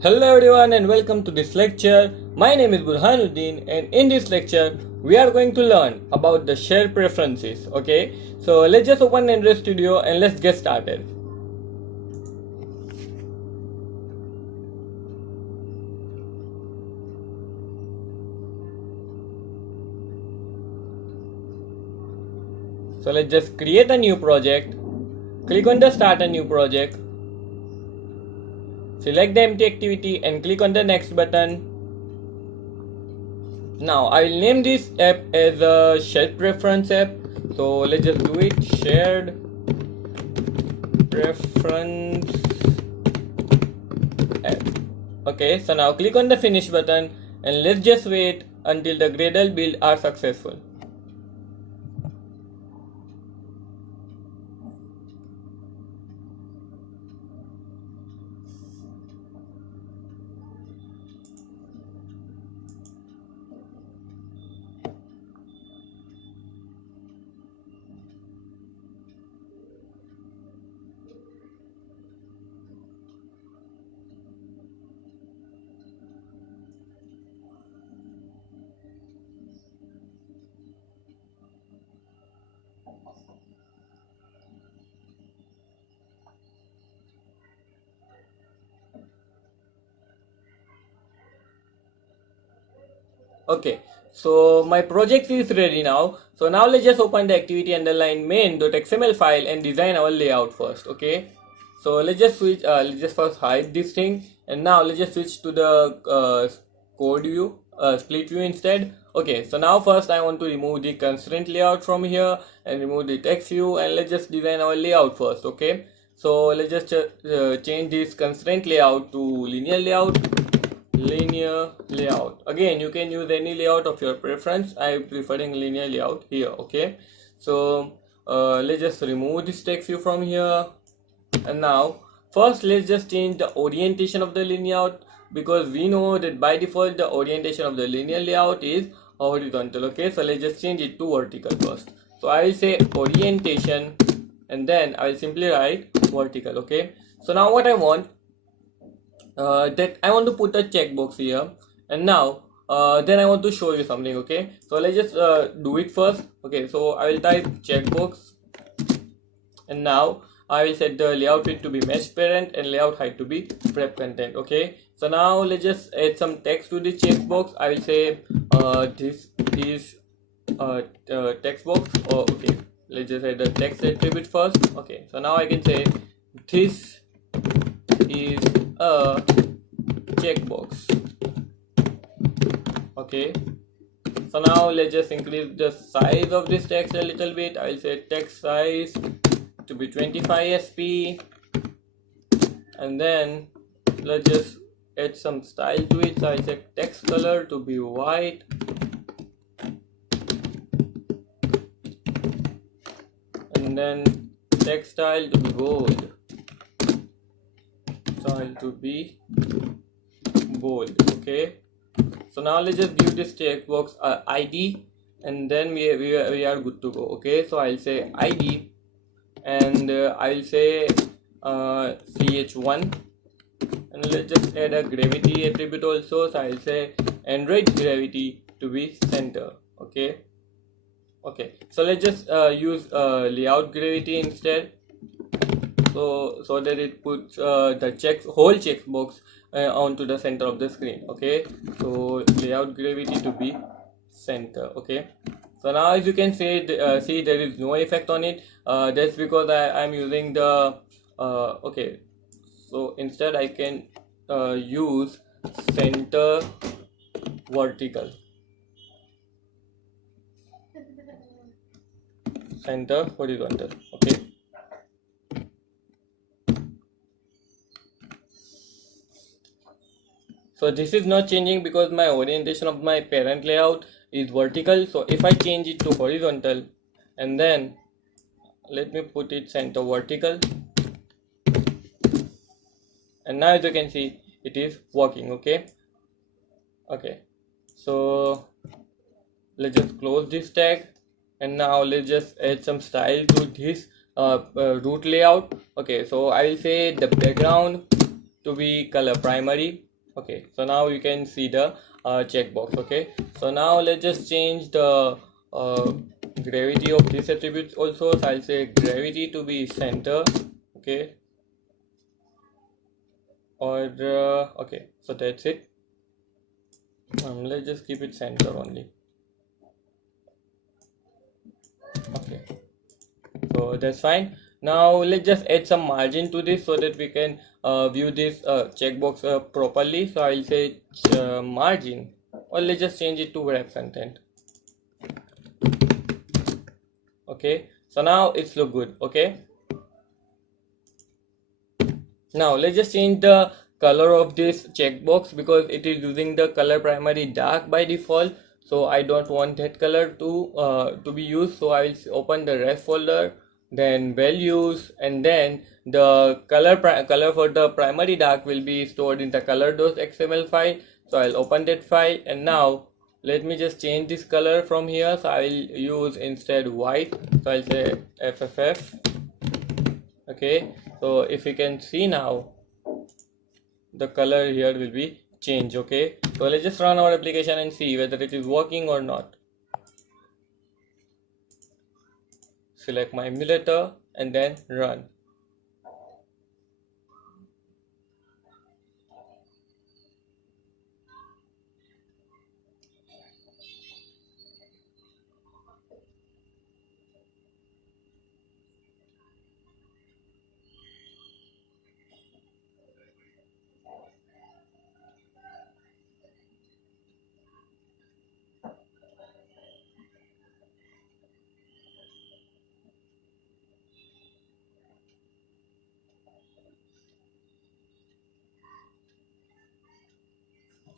Hello everyone and welcome to this lecture. My name is Burhanuddin and in this lecture we are going to learn about the shared preferences. Okay, so let's just open Android Studio and let's get started. So let's just create a new project. Click on the start a new project. Select the empty activity and click on the next button. Now I will name this app as a shared preference app. So let's just do it, shared preference app. Okay, so now click on the finish button and let's just wait until the Gradle build are successful. Okay, so my project is ready now. So now let's just open the activity underline main.xml file and design our layout first. Okay, so let's just switch, let's just first hide this thing, and now let's just switch to the code view, split view instead. Okay, so now first I want to remove the constraint layout from here and remove the text view, and let's just design our layout first. Okay, so let's just change this constraint layout to linear layout. Again, you can use any layout of your preference. I'm preferring linear layout here. Okay, so let's just remove this text view from here, and now first let's just change the orientation of the linear layout, because we know that by default the orientation of the linear layout is horizontal. Okay, so let's just change it to vertical first. So I will say orientation and then I will simply write vertical. Okay, so now what I want, that I want to put a checkbox here, and now then I want to show you something. Okay, so let's just do it first. Okay, so I will type checkbox, and now I will set the layout width to be mesh parent and layout height to be prep content. Okay, so now let's just add some text to the checkbox. I will say this is text box. Oh, okay, let's just add the text attribute first. Okay, so now I can say this is a checkbox. Okay, so now let's just increase the size of this text a little bit. I will say text size to be 25 sp, and then let's just add some style to it. So I say text color to be white, and then text style to be bold. Okay, so now let's just give this checkbox ID, and then we are good to go. Okay, so I'll say ID, and I will say ch1, and let's just add a gravity attribute also. So I'll say Android gravity to be center. Okay, so let's just use layout gravity instead, so that it puts the whole checkbox onto the center of the screen. Okay, so layout gravity to be center. Okay, so now as you can see there is no effect on it. That's because I'm using the okay, so instead I can use center vertical, center horizontal. Okay, so this is not changing because my orientation of my parent layout is vertical. So if I change it to horizontal, and then let me put it center vertical, and now as you can see it is working. Okay, so let's just close this tag, and now let's just add some style to this root layout. Okay, so I will say the background to be color primary, Okay, so now you can see the checkbox. Okay, so now let's just change the gravity of this attribute also. So I'll say gravity to be center. Okay, or okay, so that's it. Let's just keep it center only. Okay, so that's fine. Now let's just add some margin to this so that we can view this checkbox properly. So I'll say margin, or let's just change it to wrap content. Okay, so now it's look good. Okay, now let's just change the color of this checkbox because it is using the color primary dark by default. So I don't want that color to be used. So I will open the ref folder, then values, and then the color for the primary dark will be stored in the color.xml file. So I'll open that file, and now let me just change this color from here. So I will use instead white. So I'll say FFF. Okay, so if you can see now, the color here will be changed. Okay, so let's just run our application and see whether it is working or not. Select my emulator and then run.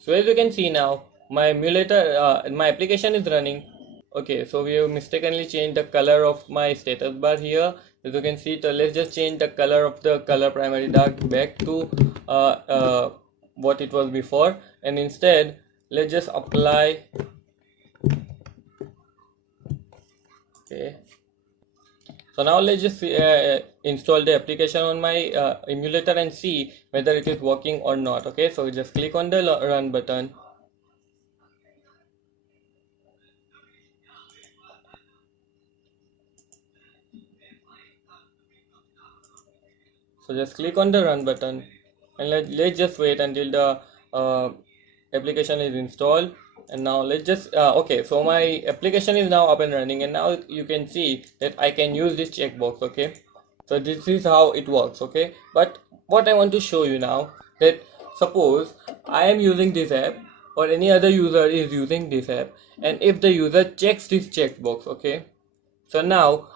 So as you can see now, my emulator, my application is running. Okay, so we have mistakenly changed the color of my status bar here. As you can see, so let's just change the color of the color primary dark back to what it was before, and instead let's just apply. Okay, so now let's just install the application on my emulator and see whether it is working or not. Okay, so just click on the run button. So just click on the run button, and let's just wait until the application is installed. And now let's just okay, so my application is now up and running, and now you can see that I can use this checkbox. Okay, so this is how it works. Okay, but what I want to show you now, that suppose I am using this app or any other user is using this app, and if the user checks this checkbox, okay, so now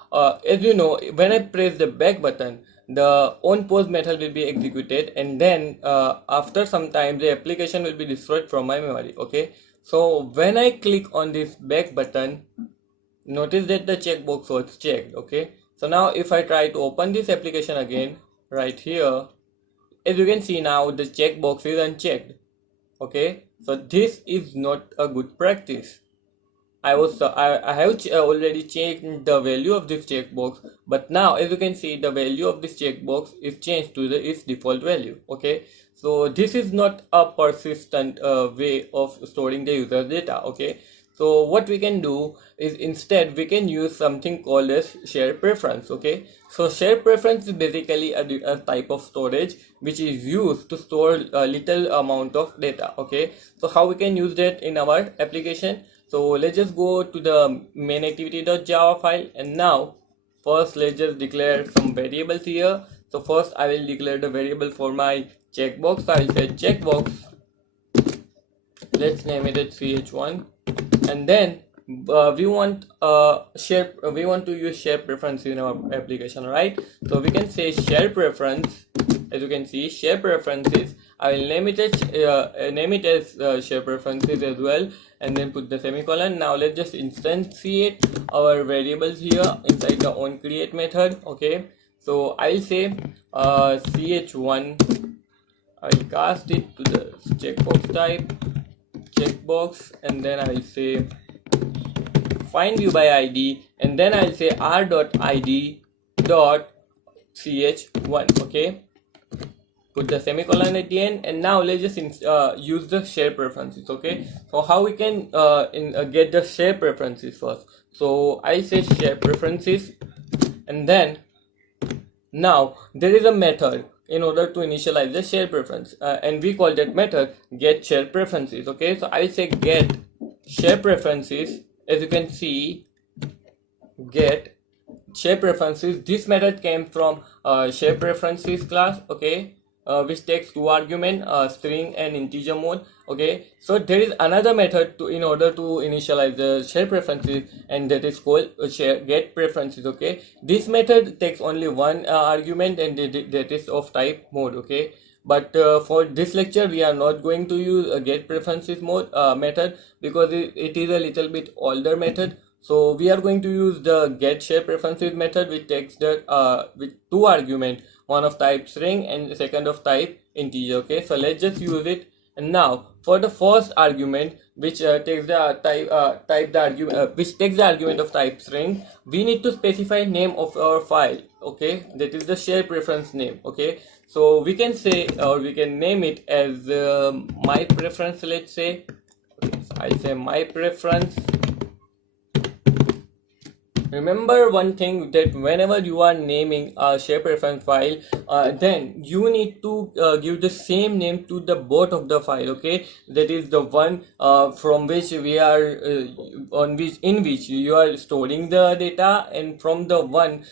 as you know, when I press the back button, the onPause method will be executed, and then after some time the application will be destroyed from my memory. Okay, so when I click on this back button, notice that the checkbox was checked. Okay, so now if I try to open this application again right here, as you can see now the checkbox is unchecked. Okay, so this is not a good practice. I have already changed the value of this checkbox, but now as you can see the value of this checkbox is changed to its default value. Okay, so this is not a persistent way of storing the user data. Okay, so what we can do is instead we can use something called as shared preference. Okay, so shared preference is basically a type of storage which is used to store a little amount of data. Okay, so how we can use that in our application? So let's just go to the main activity.java file, and now first let's just declare some variables here. So first I will declare the variable for my checkbox. So I will say checkbox, let's name it as ch1, and then we want to use share preference in our application, right? So we can say share preference. As you can see, share preferences, I will name it as share preferences as well, and then put the semicolon. Now let's just instantiate our variables here inside the onCreate method. Okay, so I'll say ch1, I will cast it to the checkbox type, checkbox, and then I'll say find view by id, and then I'll say r.id.ch1. okay, put the semicolon at the end, and now let's just use the share preferences. Okay, so how we can get the share preferences first. So I'll say share preferences, and then now there is a method in order to initialize the share preference, and we call that method get share preferences. Okay, so I'll say get share preferences. As you can see, get share preferences, this method came from share preferences class. Okay, which takes two arguments, string and integer mode. Okay, so there is another method in order to initialize the share preferences, and that is called share get preferences. Okay, this method takes only one argument, and that is of type mode. Okay, but for this lecture we are not going to use a get preferences mode method, because it is a little bit older method. So we are going to use the get share preferences method, which takes the with two arguments, one of type string and the second of type integer. Okay, so let's just use it. And now for the first argument, which takes the argument of type string, we need to specify name of our file. Okay, that is the share preference name. Okay, so we can say, or we can name it as my preference. Let's say, okay, so I'll say my preference. Remember one thing, that whenever you are naming a share preference file, then you need to give the same name to the both of the file. Okay, that is the one from which we are in which you are storing the data, and from the one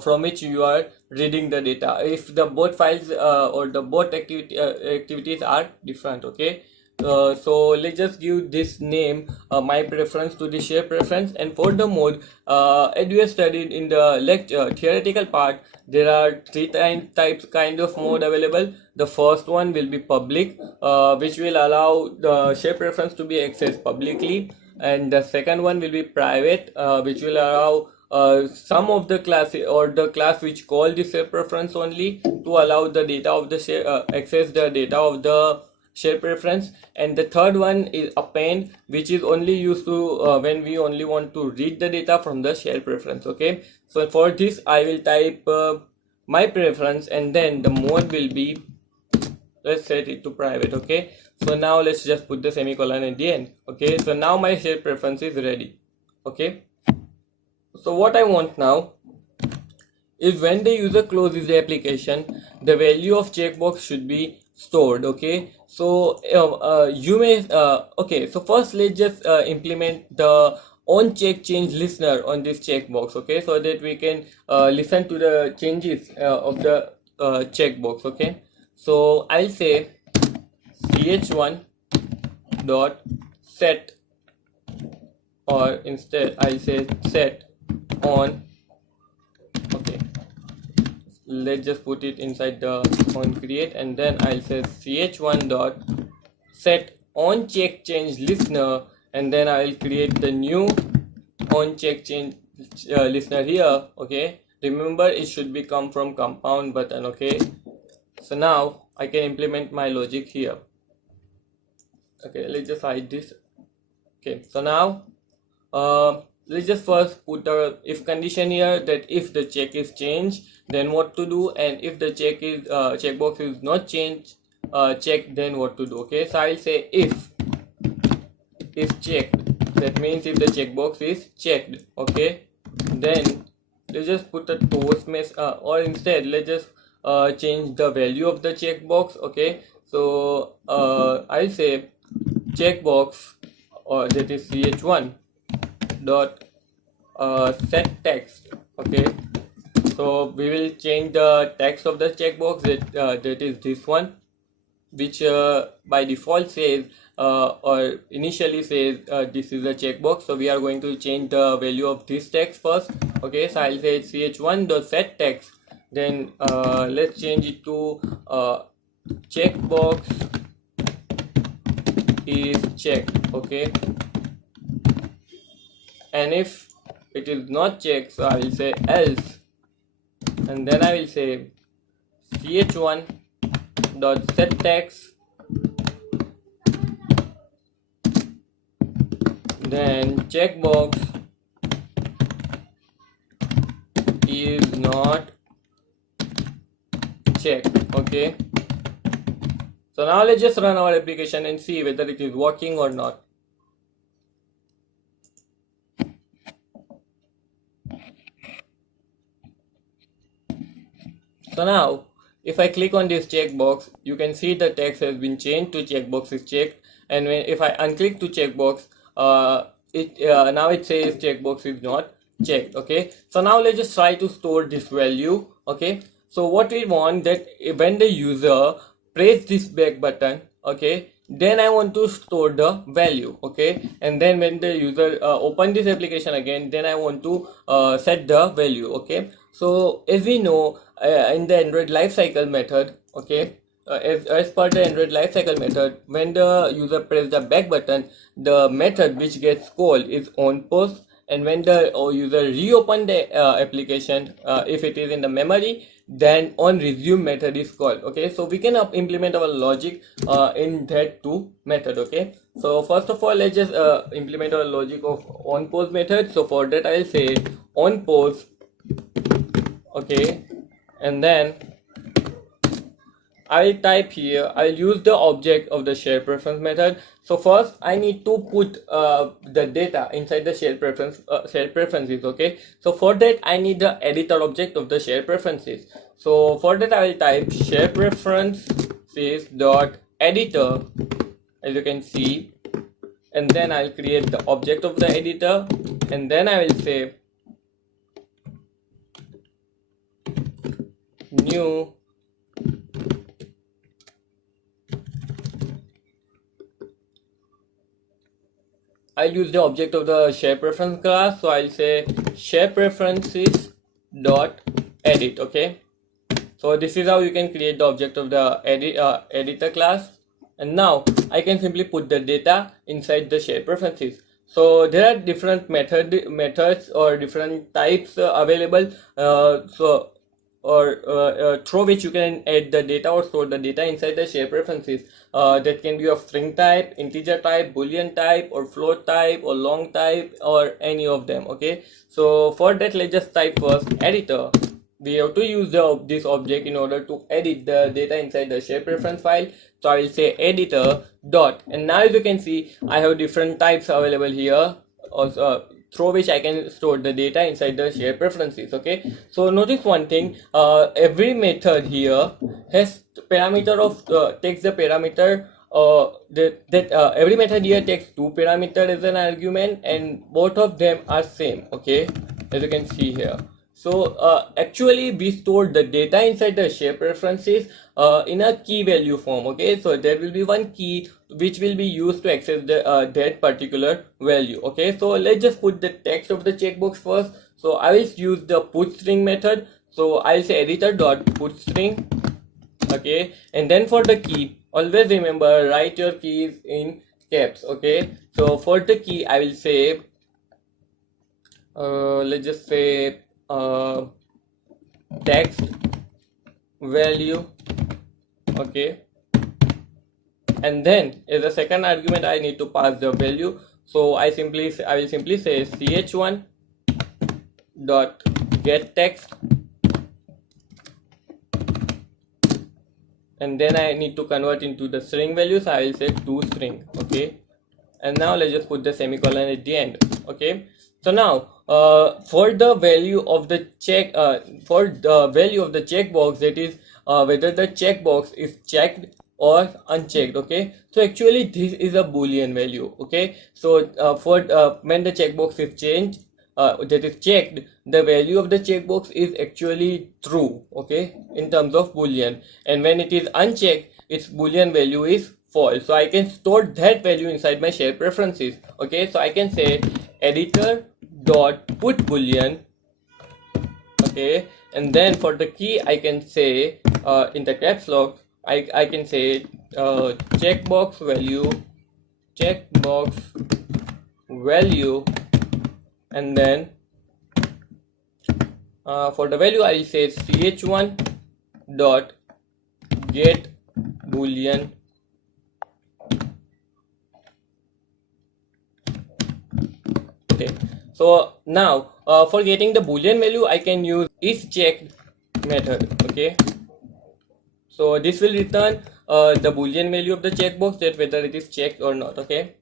from which you are reading the data, if the both files or the both activities are different. Okay, so let's just give this name my preference to the share preference. And for the mode, as we have studied in the lecture theoretical part, there are three types of mode available. The first one will be public, which will allow the share preference to be accessed publicly, and the second one will be private, which will allow some of the class or the class which call the share preference only to allow the data of the share access the data of the share preference. And the third one is append, which is only used to when we only want to read the data from the share preference. Okay, so for this I will type my preference, and then the mode will be, let's set it to private. Okay, so now let's just put the semicolon at the end. Okay, so now my share preference is ready. Okay, so what I want now is when the user closes the application, the value of checkbox should be stored. Okay, so you may okay, so first let's just implement the on check change listener on this checkbox. Okay, so that we can listen to the changes of the checkbox. Okay, so I'll say ch1 dot set, or instead I'll say set on. Okay, let's just put it inside the on create, and then I'll say ch1 dot set on check change listener, and then I'll create the new on check change listener here. Okay, remember it should be come from compound button. Okay, so now I can implement my logic here. Okay, let's just hide this. Okay, so now let's just first put a if condition here, that if the check is changed, then what to do, and if the check is checkbox is not changed checked, then what to do. Okay, so I'll say if is checked, that means if the checkbox is checked. Okay, then let's just put a toast mess, or instead let's just change the value of the checkbox. Okay, so I'll say checkbox, or that is ch1 dot set text. Okay, so we will change the text of the checkbox, that is this one, which by default says or initially says this is a checkbox. So we are going to change the value of this text first. Okay, so I'll say ch1 dot set text, then let's change it to checkbox is checked. Okay, and if it is not checked, so I will say else, and then I will say ch1 dot set text, then checkbox is not checked. Okay, So now let's just run our application and see whether it is working or not. So now if I click on this checkbox, you can see the text has been changed to checkbox is checked, and if I unclick to checkbox, now it says checkbox is not checked. Okay, so now let's just try to store this value. Okay, so what we want that when the user press this back button, okay, then I want to store the value. Okay, and then when the user open this application again, then I want to set the value. Okay, so as we know, in the Android lifecycle method, okay, as per the Android lifecycle method, when the user press the back button, the method which gets called is onPause, and when the user reopen the application, if it is in the memory, then onResume method is called. Okay, so we can implement our logic in that two method. Okay, so first of all, let's just implement our logic of onPause method. So for that I will say onPause. Okay, and then I will type here, I will use the object of the SharedPreference method. So first I need to put the data inside the SharedPreferences. Okay, so for that I need the editor object of the SharedPreferences. So for that I will type SharedPreferences dot editor, as you can see, and then I'll create the object of the editor, and then I will say new I'll use the object of the SharedPreference class, so I'll say SharedPreferences dot edit. Okay, so this is how you can create the object of the editor class, and now I can simply put the data inside the SharedPreferences. So there are different methods or different types available, through which you can add the data or store the data inside the SharedPreferences. That can be of string type, integer type, boolean type, or float type, or long type, or any of them. Okay, so for that let's just type first editor. We have to use this object in order to edit the data inside the SharedPreference file. So I will say editor dot, and now as you can see I have different types available here also, through which I can store the data inside the SharedPreferences. Okay, so notice one thing, every method here has parameter of takes the parameter every method here takes 2 parameters as an argument, and both of them are same. Okay, as you can see here. So actually we stored the data inside the SharedPreferences in a key value form. Okay, so there will be one key which will be used to access the that particular value. Okay, so let's just put the text of the checkbox first. So I will use the putString method. So I'll say editor dot putString. Okay, and then for the key, always remember, write your keys in caps. Okay, so for the key I will say let's just say text value. Okay, and then as a second argument I need to pass the value. So I will simply say ch1 dot get text, and then I need to convert into the string value, so I will say toString. Okay, and now let's just put the semicolon at the end. Okay, so now for the value of the checkbox, that is whether the checkbox is checked or unchecked. Okay, so actually this is a boolean value. Okay, so for when the checkbox is changed, that is checked, the value of the checkbox is actually true. Okay, in terms of boolean, and when it is unchecked, its boolean value is false. So I can store that value inside my SharedPreferences. Okay, so I can say editor dot put boolean. Okay, and then for the key I can say in the caps lock I can say checkbox value, and then for the value I will say ch1 dot get boolean. Okay, so now for getting the boolean value I can use isChecked method. Okay, so this will return the boolean value of the checkbox, that whether it is checked or not. Okay.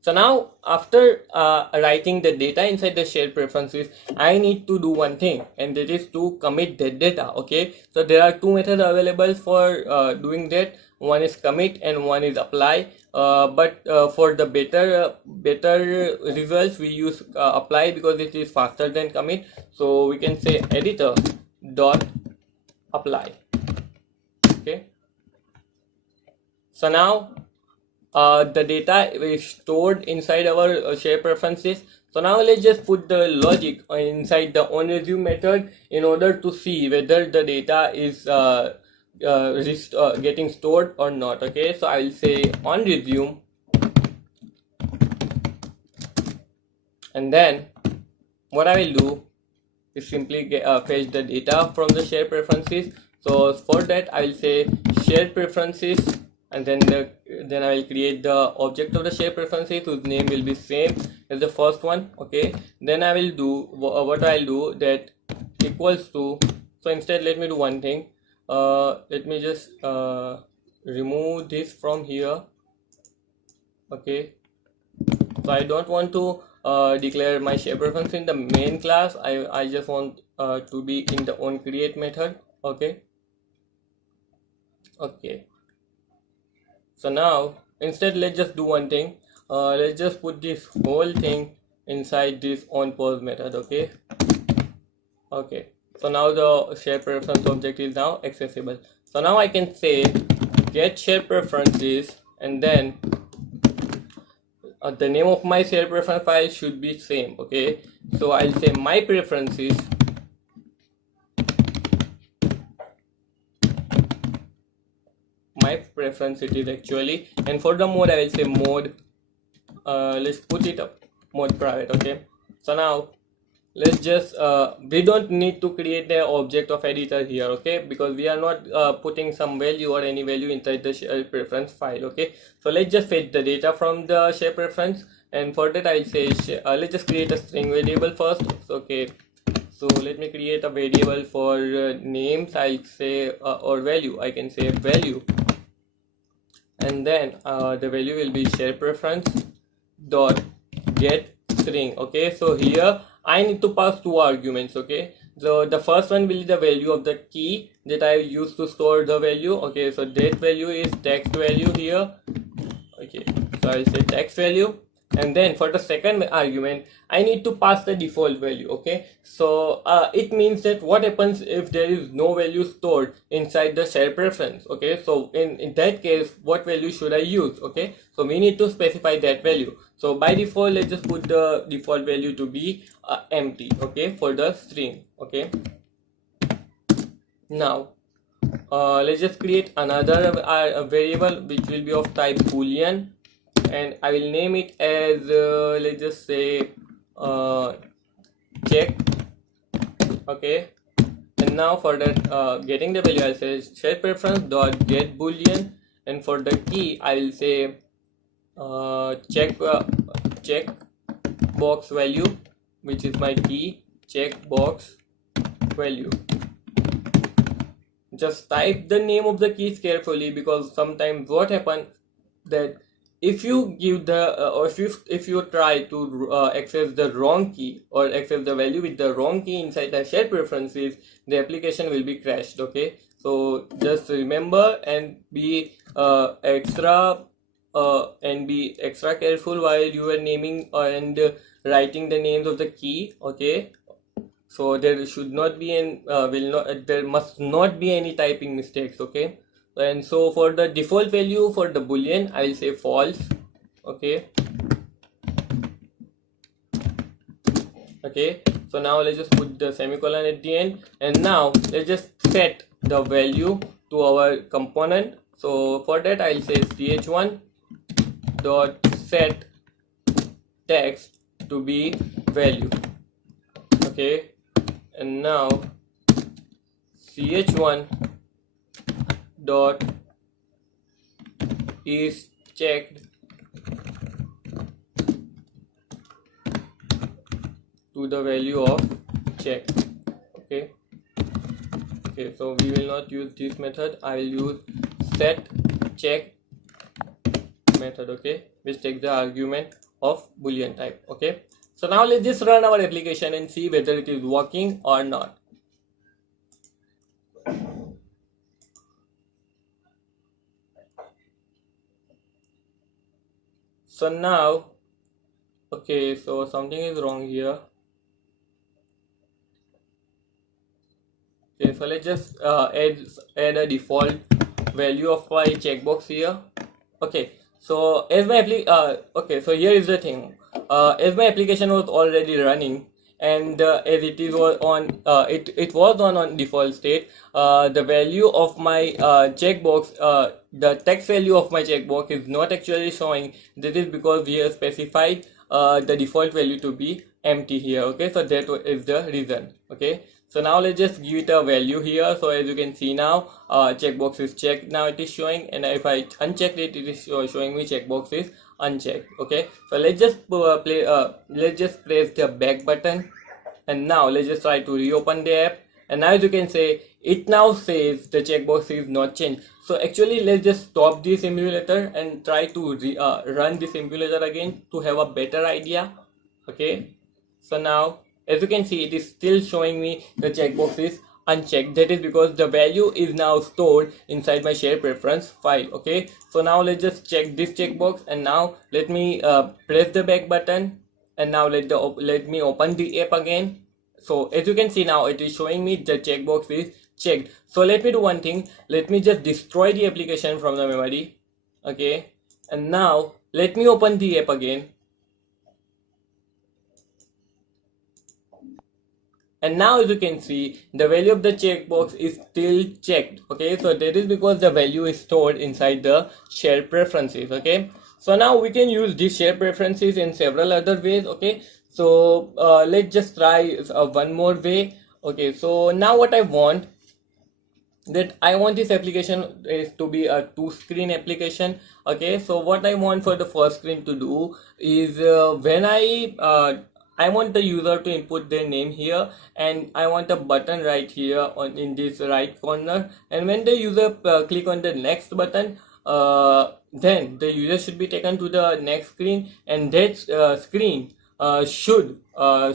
So now after writing the data inside the shared preferences, I need to do one thing, and that is to commit that data. Okay, so there are two methods available for doing that. One is commit and one is apply. But for the better results, we use apply because it is faster than commit. So we can say editor dot apply. Okay, so now the data is stored inside our shared preferences. So now let's just put the logic inside the onResume method in order to see whether the data is getting stored or not. Okay, so I will say onResume, and then what I will do is simply fetch the data from the shared preferences. So for that I will say shared preferences, and then I will create the object of the shared preferences whose name will be same as the first one. Okay, then I will do what I'll do, that equals to, so instead let me do one thing. Let me just remove this from here. Okay, so I don't want to declare my shared preference in the main class. I just want to be in the onCreate method. Okay. So now instead let's just do one thing. Let's just put this whole thing inside this onPause method. Okay, so now the shared preference object is now accessible. So now I can say get shared preferences, and then the name of my shared preference file should be same. Okay, so I'll say my preferences it is actually, and for the mode I will say mode, let's put it up mode private. Okay, so now let's just we don't need to create the object of editor here. Okay, because we are not putting some value or any value inside the shared preference file. Okay, so let's just fetch the data from the shared preference, and for that I'll say let's just create a string variable first. Okay, so let me create a variable for names. I'll say or value, I can say value, and then the value will be shared preference dot get string. Okay, so here I need to pass two arguments. Okay, so the first one will be the value of the key that I use to store the value. Okay, so that value is text value here. Okay, so I'll say text value, and then for the second argument I need to pass the default value. Okay, so it means that what happens if there is no value stored inside the shared preference. Okay, so in that case what value should I use? Okay, so we need to specify that value. So by default let's just put the default value to be empty. Okay, for the string. Okay, now let's just create another variable which will be of type boolean, and I will name it as let's just say check. Okay, and now for that getting the value I'll say shared preference dot get boolean, and for the key I will say check box value, which is my key, check box value. Just type the name of the keys carefully, because sometimes what happens that if you give the or if you try to access the wrong key or access the value with the wrong key inside the shared preferences, the application will be crashed. Okay, so just remember and be extra careful while you are naming and writing the names of the key. Okay, so there should not be there must not be any typing mistakes. Okay, and so for the default value for the boolean I will say false. Okay, so now let's just put the semicolon at the end, and now let's just set the value to our component. So for that I'll say ch1 dot set text to be value. Okay, and now ch1 dot is checked to the value of check. Okay, Okay, so we will not use this method. I will use set check method, okay, which takes the argument of boolean type. Okay, so now let's just run our application and see whether it is working or not. So now, okay, so something is wrong here. Okay, so let's just add a default value of my checkbox here. Okay, so as my okay, so here is the thing. As my application was already running, and as it is on it was on default state, the value of my checkbox, the text value of my checkbox is not actually showing. That is because we have specified the default value to be empty here. Okay, so that is the reason. Okay, so now let's just give it a value here. So as you can see now, checkbox is checked. Now it is showing, and if I uncheck it, it is showing me checkbox is unchecked. Okay, so let's just let's just press the back button, and now let's just try to reopen the app. And now as you can say, it now says the checkbox is not changed. So actually, let's just stop the simulator and try to run the simulator again to have a better idea. Okay, so now as you can see, it is still showing me the checkbox is unchecked. That is because the value is now stored inside my share preference file. Okay, so now let's just check this checkbox, and now let me press the back button, and now let me open the app again. So as you can see now, it is showing me the checkbox is checked. So let me do one thing. Let me just destroy the application from the memory. Okay, and now let me open the app again. And now as you can see, the value of the checkbox is still checked. Okay, so that is because the value is stored inside the share preferences. Okay, so now we can use these share preferences in several other ways. Okay, so let's just try one more way. Okay, so now what I want, that I want this application is to be a two-screen application. Okay, so what I want for the first screen to do is when I want the user to input their name here, and I want a button right here on in this right corner, and when the user click on the next button, then the user should be taken to the next screen, and that screen should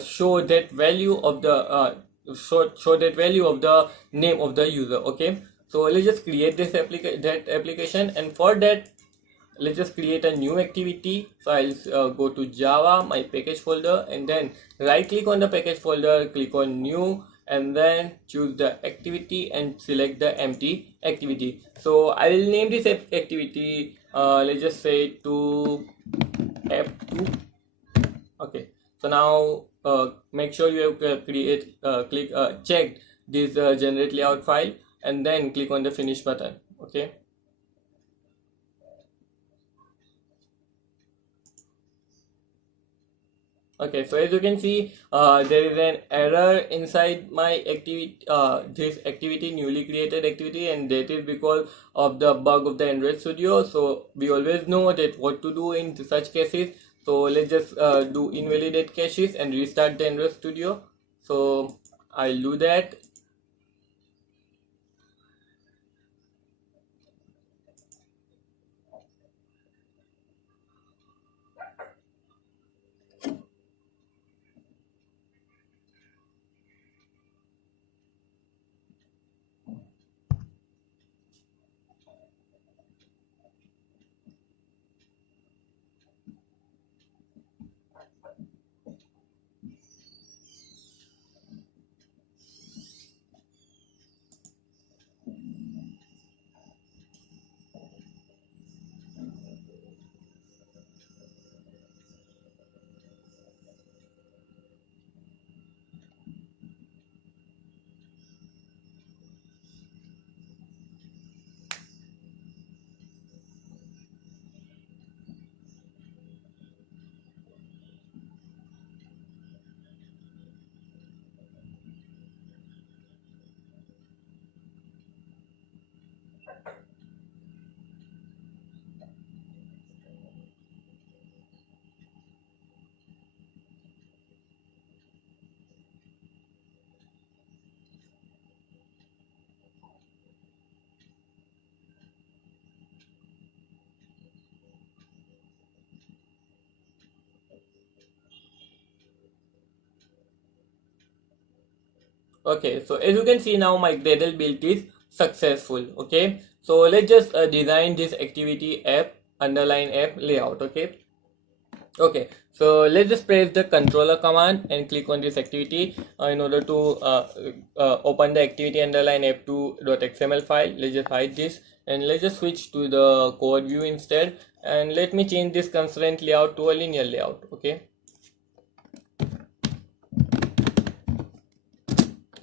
show that value of the show that value of the name of the user. Okay, so let's just create this application, and for that let's just create a new activity. So I'll go to Java, my package folder, and then right click on the package folder, click on new, and then choose the activity and select the empty activity. So I will name this activity, let's just say to F2. Okay, so now make sure you have checked this generate layout file, and then click on the finish button. Okay, okay, so as you can see, there is an error inside my activity, this activity, newly created activity, and that is because of the bug of the Android Studio. So we always know that what to do in such cases. So let's just do invalidate caches and restart the Android Studio. So I'll do that. Okay, so as you can see now, my Gradle build is successful. Okay, so let's just design this activity app underline app layout. Okay, so let's just press the controller command and click on this activity in order to open the activity underline app2.xml file. Let's just hide this and let's just switch to the code view instead, and let me change this constraint layout to a linear layout. Okay,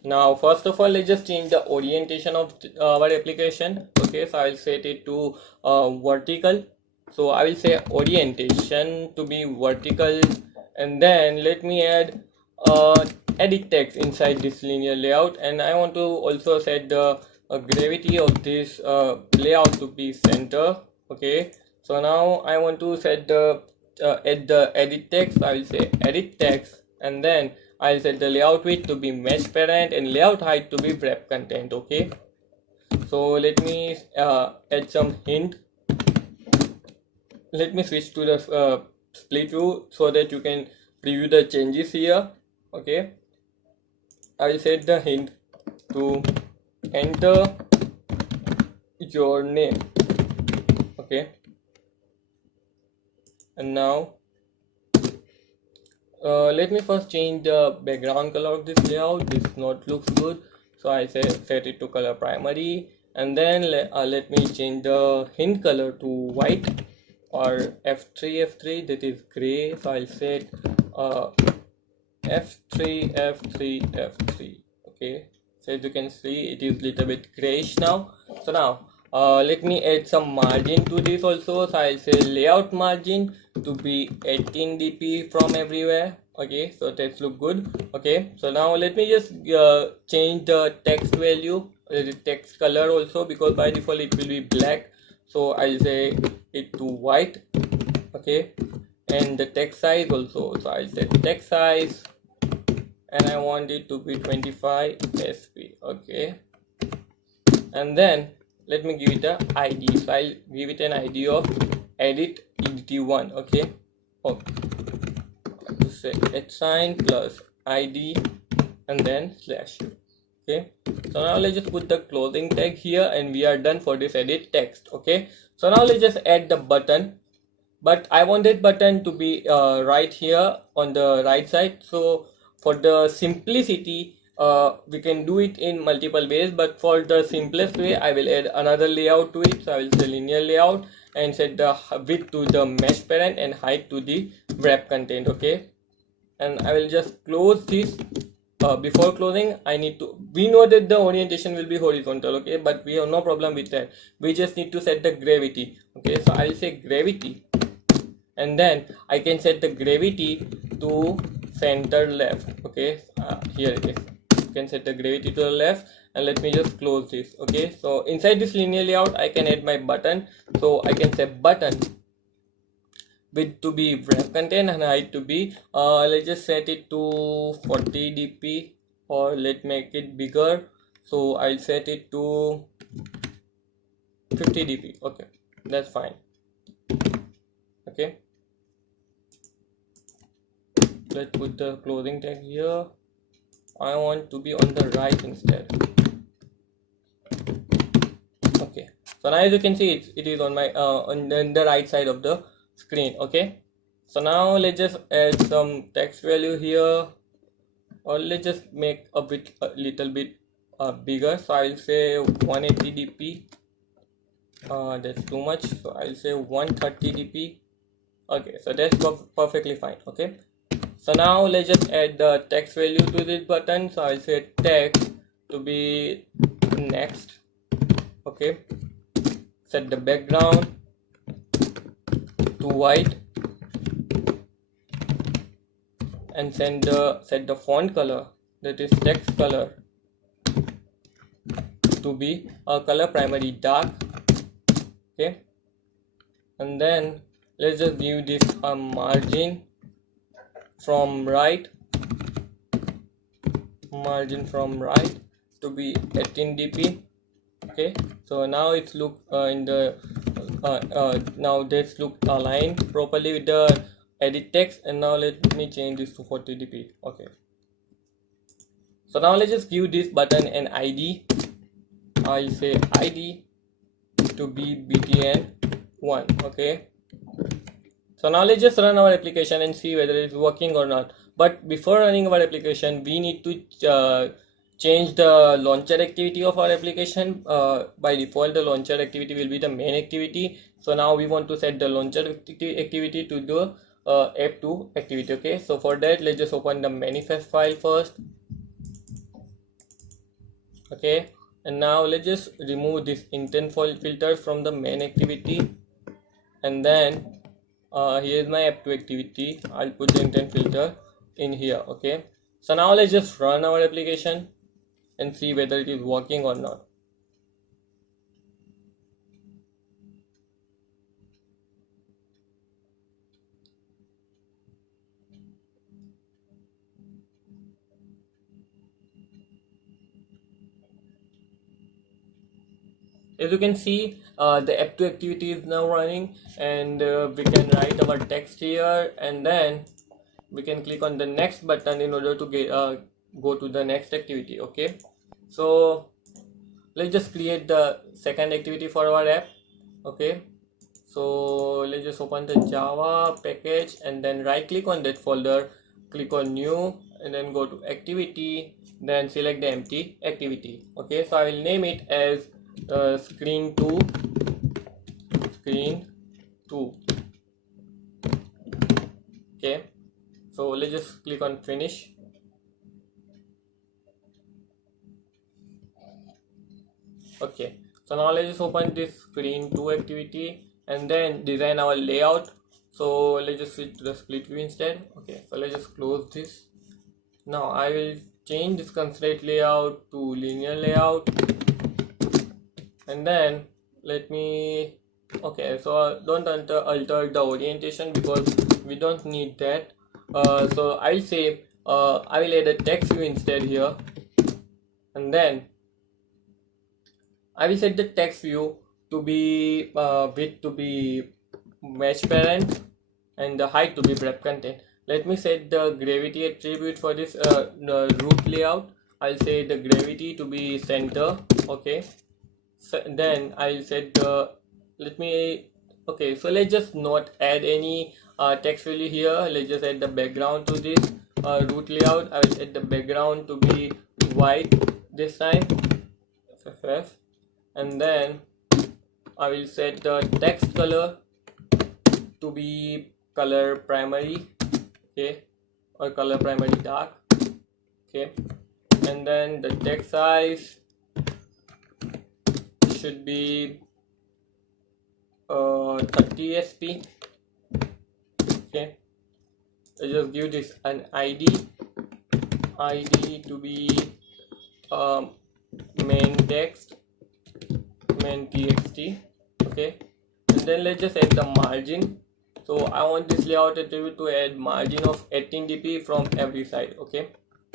now first of all, let's just change the orientation of our application. Okay, so I'll set it to vertical. So I will say orientation to be vertical, and then let me add edit text inside this linear layout, and I want to also set the gravity of this layout to be center. Okay, so now I want to set the add the edit text. I will say edit text, and then I'll set the layout width to be mesh parent and layout height to be wrap content. Okay, so let me add some hint. Let me switch to the split view so that you can preview the changes here. Okay, I will set the hint to enter your name. Okay, and now let me first change the background color of this layout. This not looks good, so I set it to color primary, and then let me change the hint color to white or F3 that is gray. So I'll set F3. Okay, so as you can see, it is little bit grayish now. So now let me add some margin to this also. So I'll say layout margin to be 18 dp from everywhere. Okay, so that's look good. Okay, so now let me just change the text value, the text color also, because by default it will be black. So I'll say it to white. Okay, and the text size also. So I'll set text size, and I want it to be 25 sp. Okay, and then let me give it a id. So I'll give it an id of edit edt1. Okay, to say @sign plus id and then /u. Okay, so now let's just put the closing tag here, and we are done for this edit text. Okay, so now let's just add the button, but I want that button to be right here on the right side. So for the simplicity, we can do it in multiple ways, but for the simplest way, I will add another layout to it. So I will say linear layout and set the width to the mesh parent and height to the wrap content. Okay, and I will just close this. Before closing, we know that the orientation will be horizontal. Okay, but we have no problem with that. We just need to set the gravity. Okay, so I'll say gravity, and then I can set the gravity to center left. Okay, here it is. You can set the gravity to the left, and let me just close this. Okay, so inside this linear layout, I can add my button. So I can say button width to be wrap content and height to be let's just set it to 40 dp, or let's make it bigger. So I'll set it to 50 dp. Okay, that's fine. Okay, let's put the closing tag here. I want to be on the right instead. Okay, so now as you can see, it is on my on the right side of the screen. Okay, so now let's just add some text value here, or let's just make a little bit bigger. So I'll say 180 dp. That's too much, so I'll say 130 dp. Okay, so that's perfectly fine. Okay, so now let's just add the text value to this button. So I'll say text to be next. Okay, set the background to white, and set the font color, that is text color, to be a color primary dark. Okay, and then let's just give this a margin from right to be 18 dp. Okay, so now it's look in the now this look aligned properly with the edit text, and now let me change this to 40 dp. Okay, So now let's just give this button an ID. I'll say ID to be btn1. Okay, so now let's just run our application and see whether it's working or not. But before running our application, we need to change the launcher activity of our application. By default, the launcher activity will be the main activity. So now we want to set the launcher activity to the app2 activity. Okay, so for that, let's just open the manifest file first. Okay, and now let's just remove this intent filter from the main activity, and then here's my app2 activity. I'll put the intent filter in here. Okay, so now let's just run our application and see whether it is working or not. As you can see, the app2 activity is now running, and we can write our text here, and then we can click on the next button in order to get go to the next activity. Okay, so let's just create the second activity for our app. Okay, so let's just open the Java package and then right click on that folder, click on new, and then go to activity, then select the empty activity. Okay, so I will name it as screen2. Okay, so let's just click on finish. Okay, so now let's just open this screen2 activity and then design our layout. So let's just switch to the split view instead. Okay, so let's just close this. Now I will change this constraint layout to linear layout, and then let me, okay, so don't alter the orientation because we don't need that. So I'll say I will add a text view instead here, and then I will set the text view to be width to be match parent and the height to be wrap content. Let me set the gravity attribute for this root layout. I'll say the gravity to be center. Okay, so then I'll set the, okay, so let's just not add any text value here. Let's just add the background to this root layout. I will set the background to be white this time, FFF, and then I will set the text color to be color primary, okay, or color primary dark. Okay, and then the text size should be 30 sp. Okay, I just give this an ID to be main text, main txt. Okay, and then let's just add the margin. So I want this layout attribute to add margin of 18 dp from every side. Okay,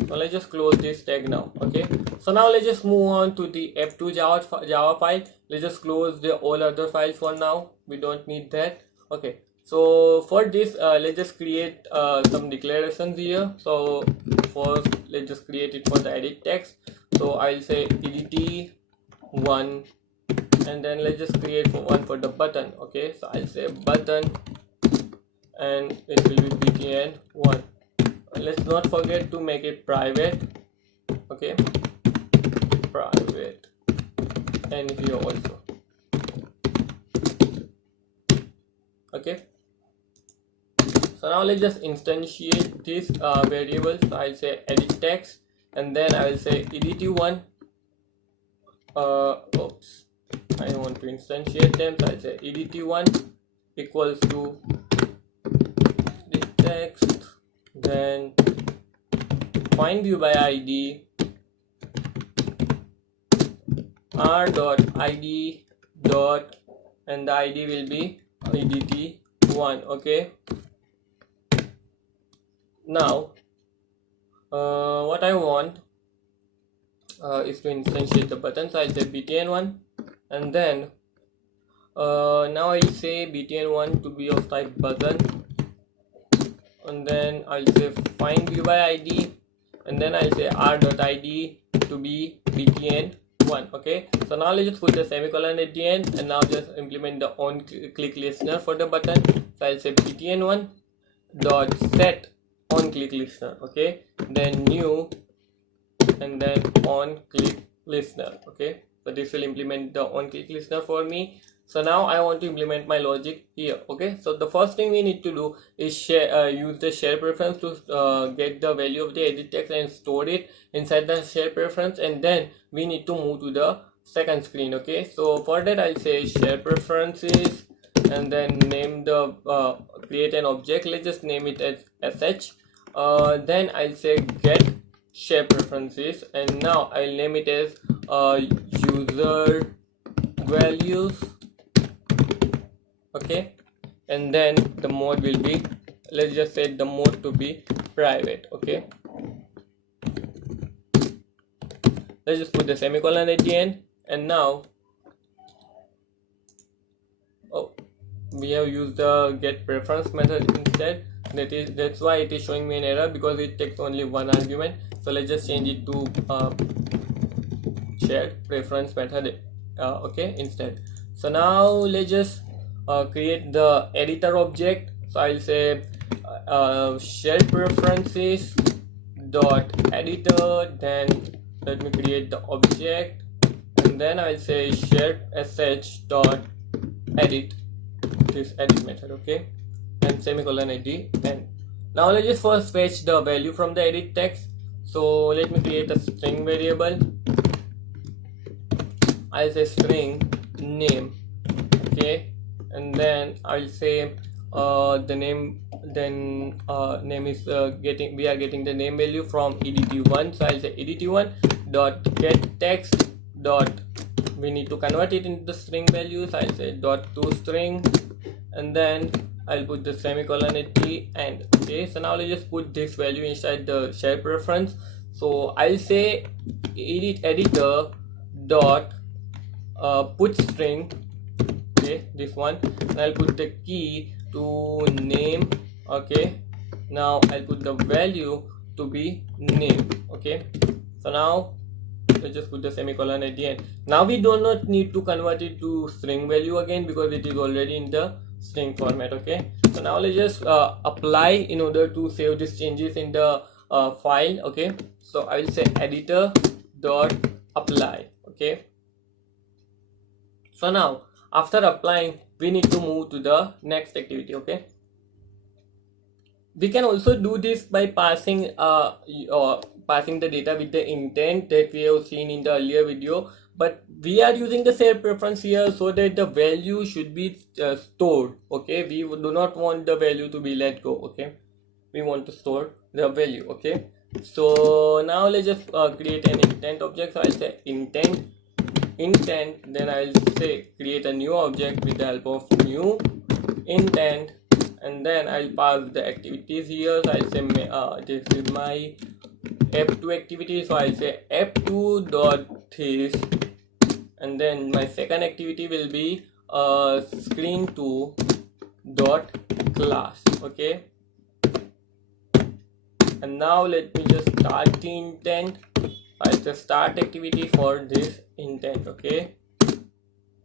so let's just close this tag now. Okay, so now let's just move on to the app2 Java file. Let's just close the all other files for now. We don't need that. Okay, so for this let's just create some declarations here. So first let's just create it for the edit text. So I'll say edt1, and then let's just create one for the button. Okay, so I'll say button and it will be btn1. Let's not forget to make it private. Okay, private, and here also. Okay, so now let's just instantiate this variable. So I'll say edit text, and then I will say edt1. Oops, I don't want to instantiate them, so I'll say edt1 equals to the text, then find view by id r dot id dot, and the id will be edt1. Okay, now what I want is to instantiate the button. So I'll say btn1, and then now I'll say btn1 to be of type button, and then I'll say find view by id, and then I'll say r.id to be btn1. Okay, so now let's just put the semicolon at the end, and now just implement the on click listener for the button. So I'll say btn1 dot set on click listener. Okay, then new, and then on click listener. Okay, so this will implement the on click listener for me. So now I want to implement my logic here. Okay, so the first thing we need to do is use the share preference to get the value of the edit text and store it inside the share preference, and then we need to move to the second screen. Okay, so for that I'll say share preferences, and then name the create an object. Let's just name it as sh. Then I'll say get share preferences, and now I'll name it as user values. Okay, and then the mode will be, let's just set the mode to be private. Okay, let's just put the semicolon at the end, and now we have used the get preference method instead. That's why it is showing me an error, because it takes only one argument. So let's just change it to shared preference method okay, instead. So now let's just create the editor object. So I'll say shared preferences dot editor, then let me create the object, and then I'll say shared sh dot edit, this edit method. Okay, and semicolon at the end. Now let's just first fetch the value from the edit text. So let me create a string variable. I'll say string name. Okay, and then I'll say the name, then name is we are getting the name value from edt1. So I'll say edt1 dot get text dot, we need to convert it into the string values. I'll say dot to string, and then I'll put the semicolon at the end. Okay, so now let's just put this value inside the share preference. So I'll say editor dot put string. Okay, this one, and I'll put the key to name. Okay, now I'll put the value to be name. Okay, so now let's just put the semicolon at the end. Now we do not need to convert it to string value again, because it is already in the string format. Okay, so now let's just apply in order to save these changes in the file. Okay, so I will say editor dot apply. Okay, so now after applying, we need to move to the next activity. Okay, we can also do this by passing passing the data with the intent that we have seen in the earlier video, but we are using the share preference here so that the value should be stored. Okay, we do not want the value to be let go. Okay, we want to store the value. Okay, so now let's just create an intent object. So I'll say intent, then I'll say create a new object with the help of new intent, and then I'll pass the activities here. So I'll say this is my f2 activity. So I'll say f2 dot this, and then my second activity will be screen2 dot class. Okay, and now let me just start the intent. I'll say start activity for this intent. Okay,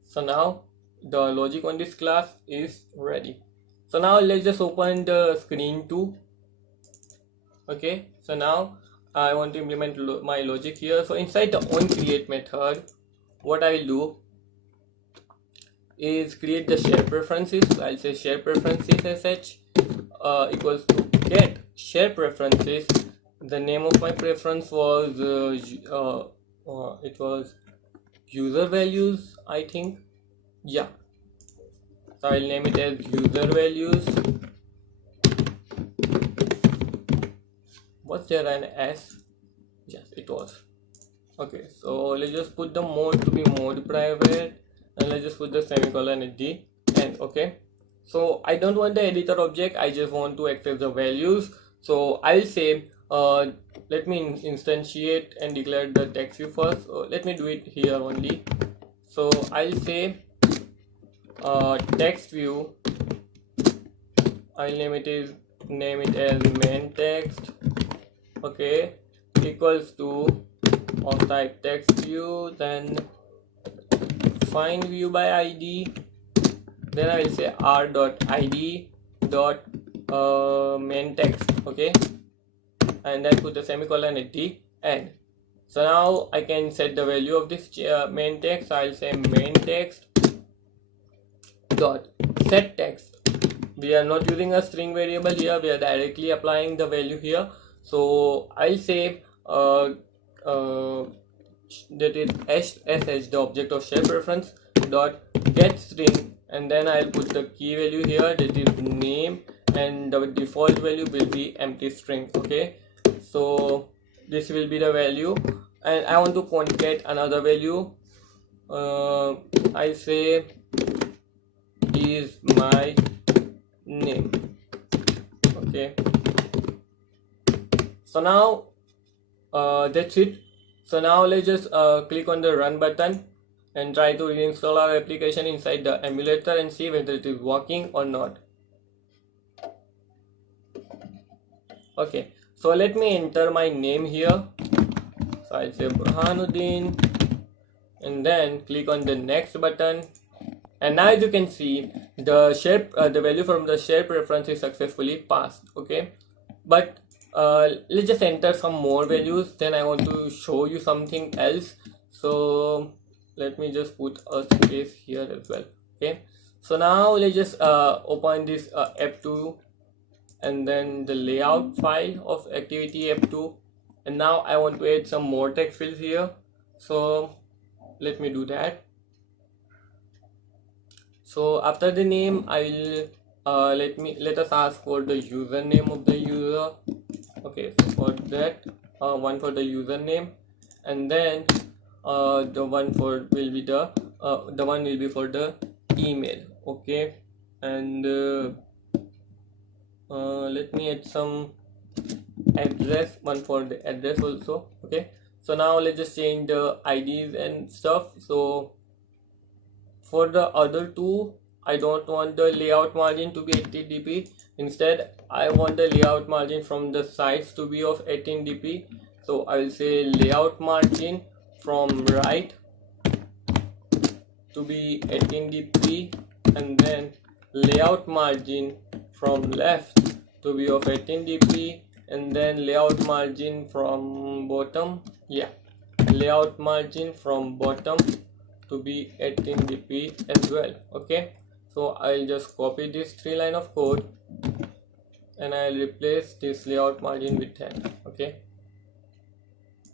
so now the logic on this class is ready. So now let's just open the screen2. Okay, so now I want to implement my logic here. So inside the onCreate method, what I will do is create the share preferences. So I'll say share preferences as such equals to get share preferences. The name of my preference was it was user values, I think. Yeah, so I'll name it as user values. Was there an S? Yes, it was. Okay, so let's just put the mode to be mode private, and let's just put the semicolon at the end. Okay, so I don't want the editor object, I just want to access the values. So I'll say let me instantiate and declare the text view first. So let me do it here only. So I'll say text view, I'll name it as main text. Okay, equals to of type text view, then find view by id, then I will say r.id dot main text, okay, and then put the semicolon at the end. So now I can set the value of this main text. I'll say main text dot set text. We are not using a string variable here, we are directly applying the value here. So I'll say that is sh, the object of share preference dot get string, and then I'll put the key value here, that is name, and the default value will be empty string, okay. So this will be the value, and I want to concat another value. I say is my name, okay. So now that's it. So now let's just click on the run button and try to reinstall our application inside the emulator and see whether it is working or not. Okay, so let me enter my name here. So I'll say Burhanuddin, and then click on the next button, and now as you can see the value from the share preference is successfully passed, okay. But let's just enter some more values, then I want to show you something else. So let me just put a space here as well, okay. So now let's just open this app2 and then the layout file of activity app2, and now I want to add some more text fields here. So let me do that. So after the name I will let us ask for the username of the user, okay. So for that one for the username, and then the one for will be the one will be for the email, okay. And let me add some address, one for the address also, okay. So now let's just change the IDs and stuff. So for the other two, I don't want the layout margin to be 18 dp, instead I want the layout margin from the sides to be of 18 dp. So I will say layout margin from right to be 18 dp, and then layout margin from left to be of 18 dp, and then layout margin from bottom, layout margin from bottom to be 18 dp as well, okay. So I'll just copy this 3 line of code and I'll replace this layout margin with 10, okay,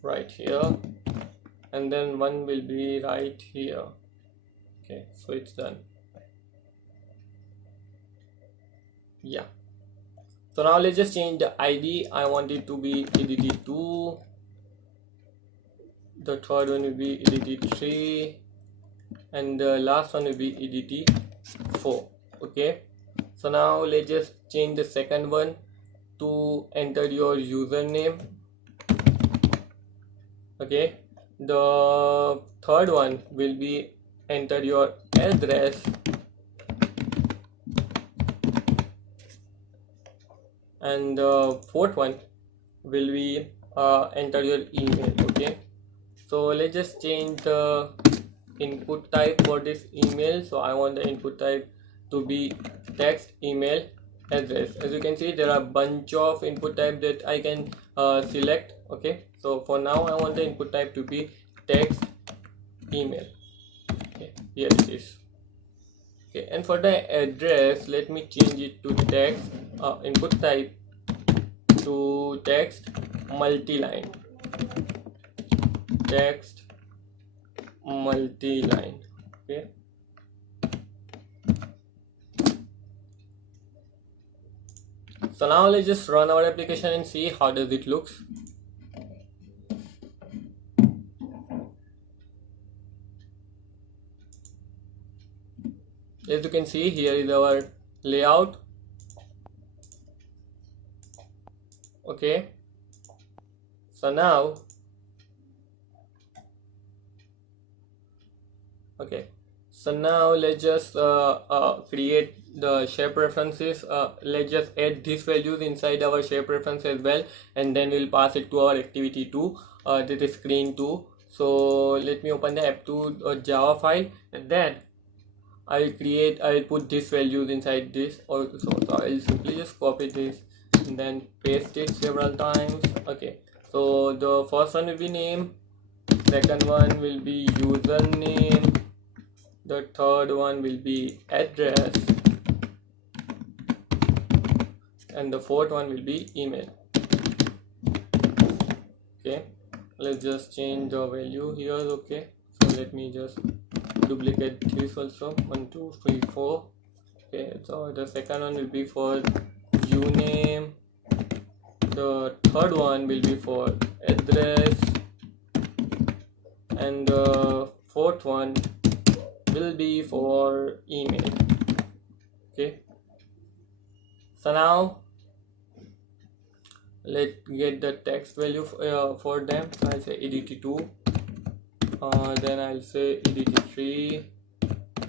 right here, and then one will be right here, okay. So it's done. Yeah, so now let's just change the ID. I want it to be EDT2, the third one will be EDT3, and the last one will be EDT4, okay. So now let's just change the second one to enter your username, okay. The third one will be enter your address, and the fourth one will be enter your email, okay. So let's just change the input type for this email. So I want the input type to be text, email, address. As you can see, there are a bunch of input type that I can select, okay. So for now I want the input type to be text, email, okay. Here it is, okay. And for the address, let me change it to text, input type to text multi-line, text multi-line, okay. So now let's just run our application and see how does it looks. As you can see, here is our layout, okay. So now, So now let's just create the share preferences. Let's just add these values inside our share preference as well, and then we'll pass it to our activity 2, that is screen 2. So let me open the app2 Java file, and then I'll put these values inside this also. So I'll simply just copy this and then paste it several times. Okay, so the first one will be name, second one will be username, the third one will be address, and the fourth one will be email. Okay, let's just change the value here. Okay, so let me just duplicate this also. 1 2 3 4. Okay, so the second one will be for uname, the third one will be for address, and the fourth one will be for email. Okay, so now let's get the text value for them. So I'll say edt2, then I'll say edt3,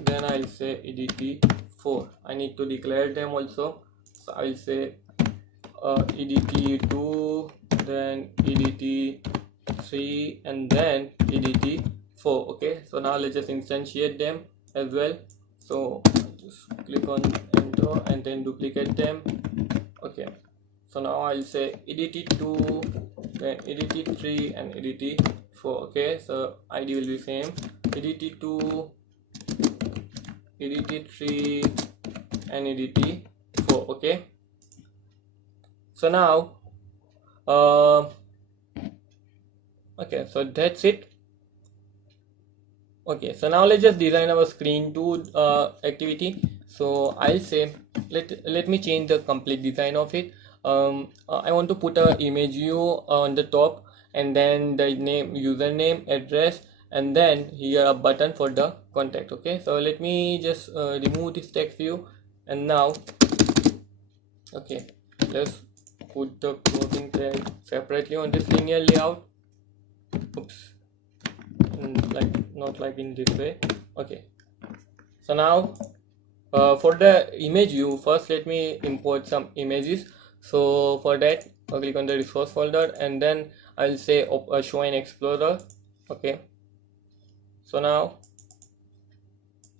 then I'll say edt4. I need to declare them also, so I'll say edt2, then edt3, and then edt4. Okay, so now let's just instantiate them as well. So just click on enter and then duplicate them. Okay, so now I'll say edt2, then edt3, and edt4. Okay, so ID will be same, edt2, edt3, and edt4. Okay, so now okay, so that's it. Okay, so now let's just design our screen 2 activity. So I'll say let me change the complete design of it. I want to put a image view on the top, and then the name, username, address, and then here a button for the contact. Okay, so let me just remove this text view, and now okay, let's put the clothing tag separately on this linear layout. Oops, like not like in this way. Okay, so now for the image view, first let me import some images. So for that I'll click on the resource folder, and then I'll say show in explorer. Okay, so now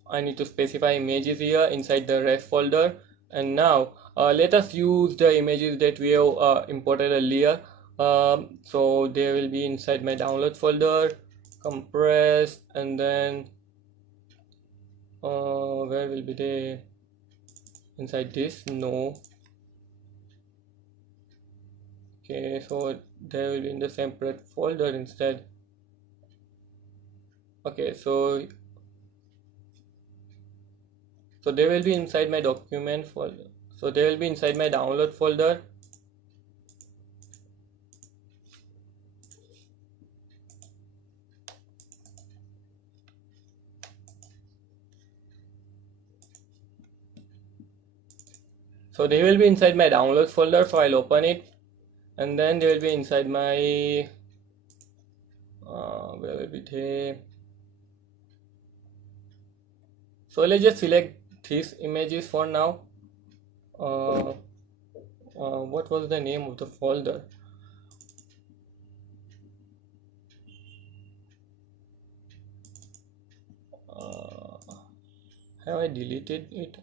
I need to specify images here inside the ref folder, and now let us use the images that we have imported earlier. So they will be inside my download folder, compressed, and then where will be they? Inside this? No. Okay, so they will be in the separate folder instead. Okay, so they will be inside my document folder. So they will be inside my download folder. So they will be inside my downloads folder. So I'll open it, and then they will be inside my where will be they? So let's just select these images for now. What was the name of the folder? Have I deleted it?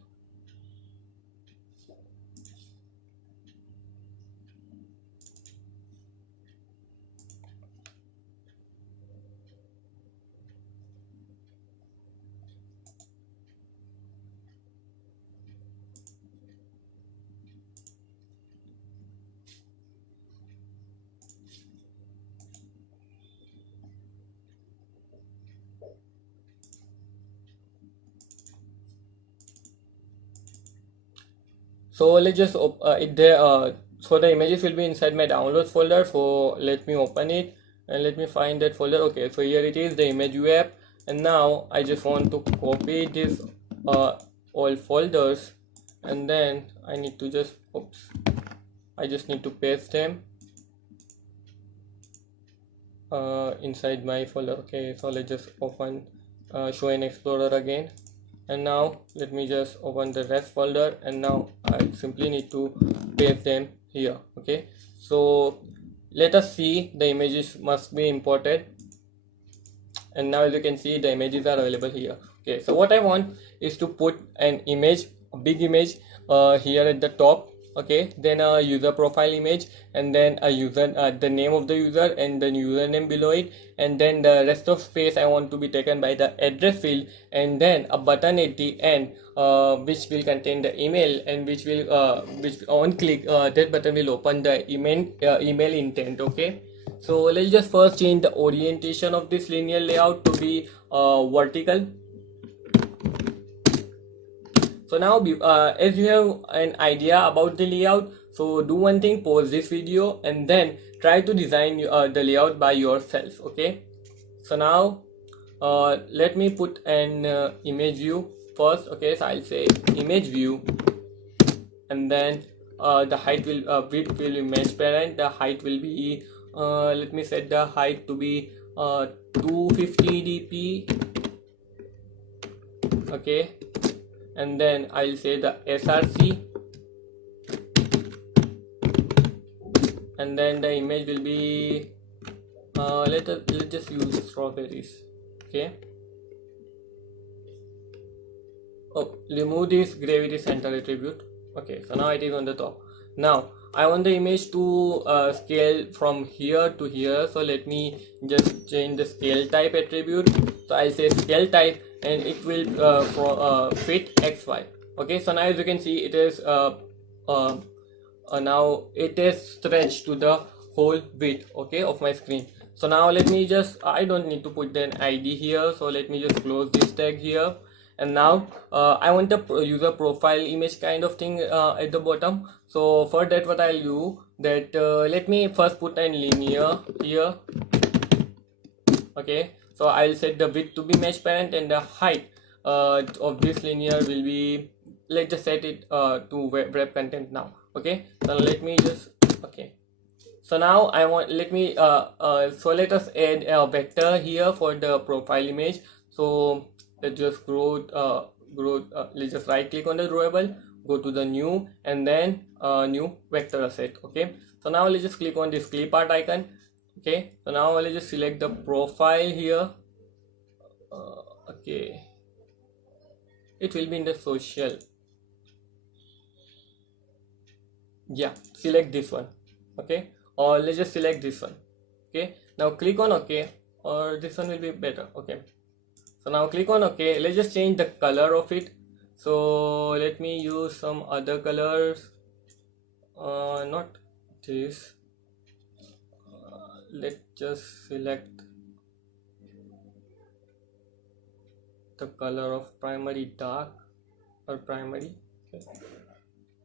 So let's just so the images will be inside my downloads folder. So let me open it and let me find that folder. Okay, so here it is, the image view app, and now I just want to copy this all folders, and then I need to just I just need to paste them inside my folder. Okay, so let's just open show in explorer again. and now let me just open the rest folder, and now I simply need to paste them here. Okay, so let us see, the images must be imported, and now as you can see the images are available here. Okay, so what I want is to put an image, a big image here at the top. Okay, then a user profile image, and then a user, the name of the user and the username below it, and then the rest of space I want to be taken by the address field, and then a button at the end which will contain the email, and which on click that button will open the email intent. Okay, so let's just first change the orientation of this linear layout to be vertical. So now as you have an idea about the layout, so do one thing, pause this video and then try to design the layout by yourself. Okay, so now let me put an image view first. Okay, so I'll say image view, and then the height will width will be mesh parent, the height will be let me set the height to be 250 dp. Okay, and then I'll say the src, and then the image will be let's just use strawberries. Okay, oh, remove this gravity center attribute. Okay, so now it is on the top. Now I want the image to scale from here to here, so let me just change the scale type attribute. So I'll say scale type, and it will fit xy. Okay, so now as you can see, it is now it is stretched to the whole width, okay, of my screen. So now let me just, I don't need to put an ID here, so let me just close this tag here. And now I want a user profile image kind of thing at the bottom. So for that, what I'll do that let me first put a linear here. Okay, so I'll set the width to be mesh parent, and the height of this linear will be, let's just set it to web content now. Okay, so let me just, okay, so now I want, let me so let us add a vector here for the profile image. So let's just let's just right click on the drawable, go to the new, and then new vector asset. Okay, so now let's just click on this clip art icon. Okay, so now let's just select the profile here. Okay, it will be in the social. Yeah, select this one. Okay, or let's just select this one. Okay, now click on OK, or this one will be better. Okay, so now click on OK. Let's just change the color of it. So let me use some other colors, not this. Let's just select the color of primary dark or primary. Okay,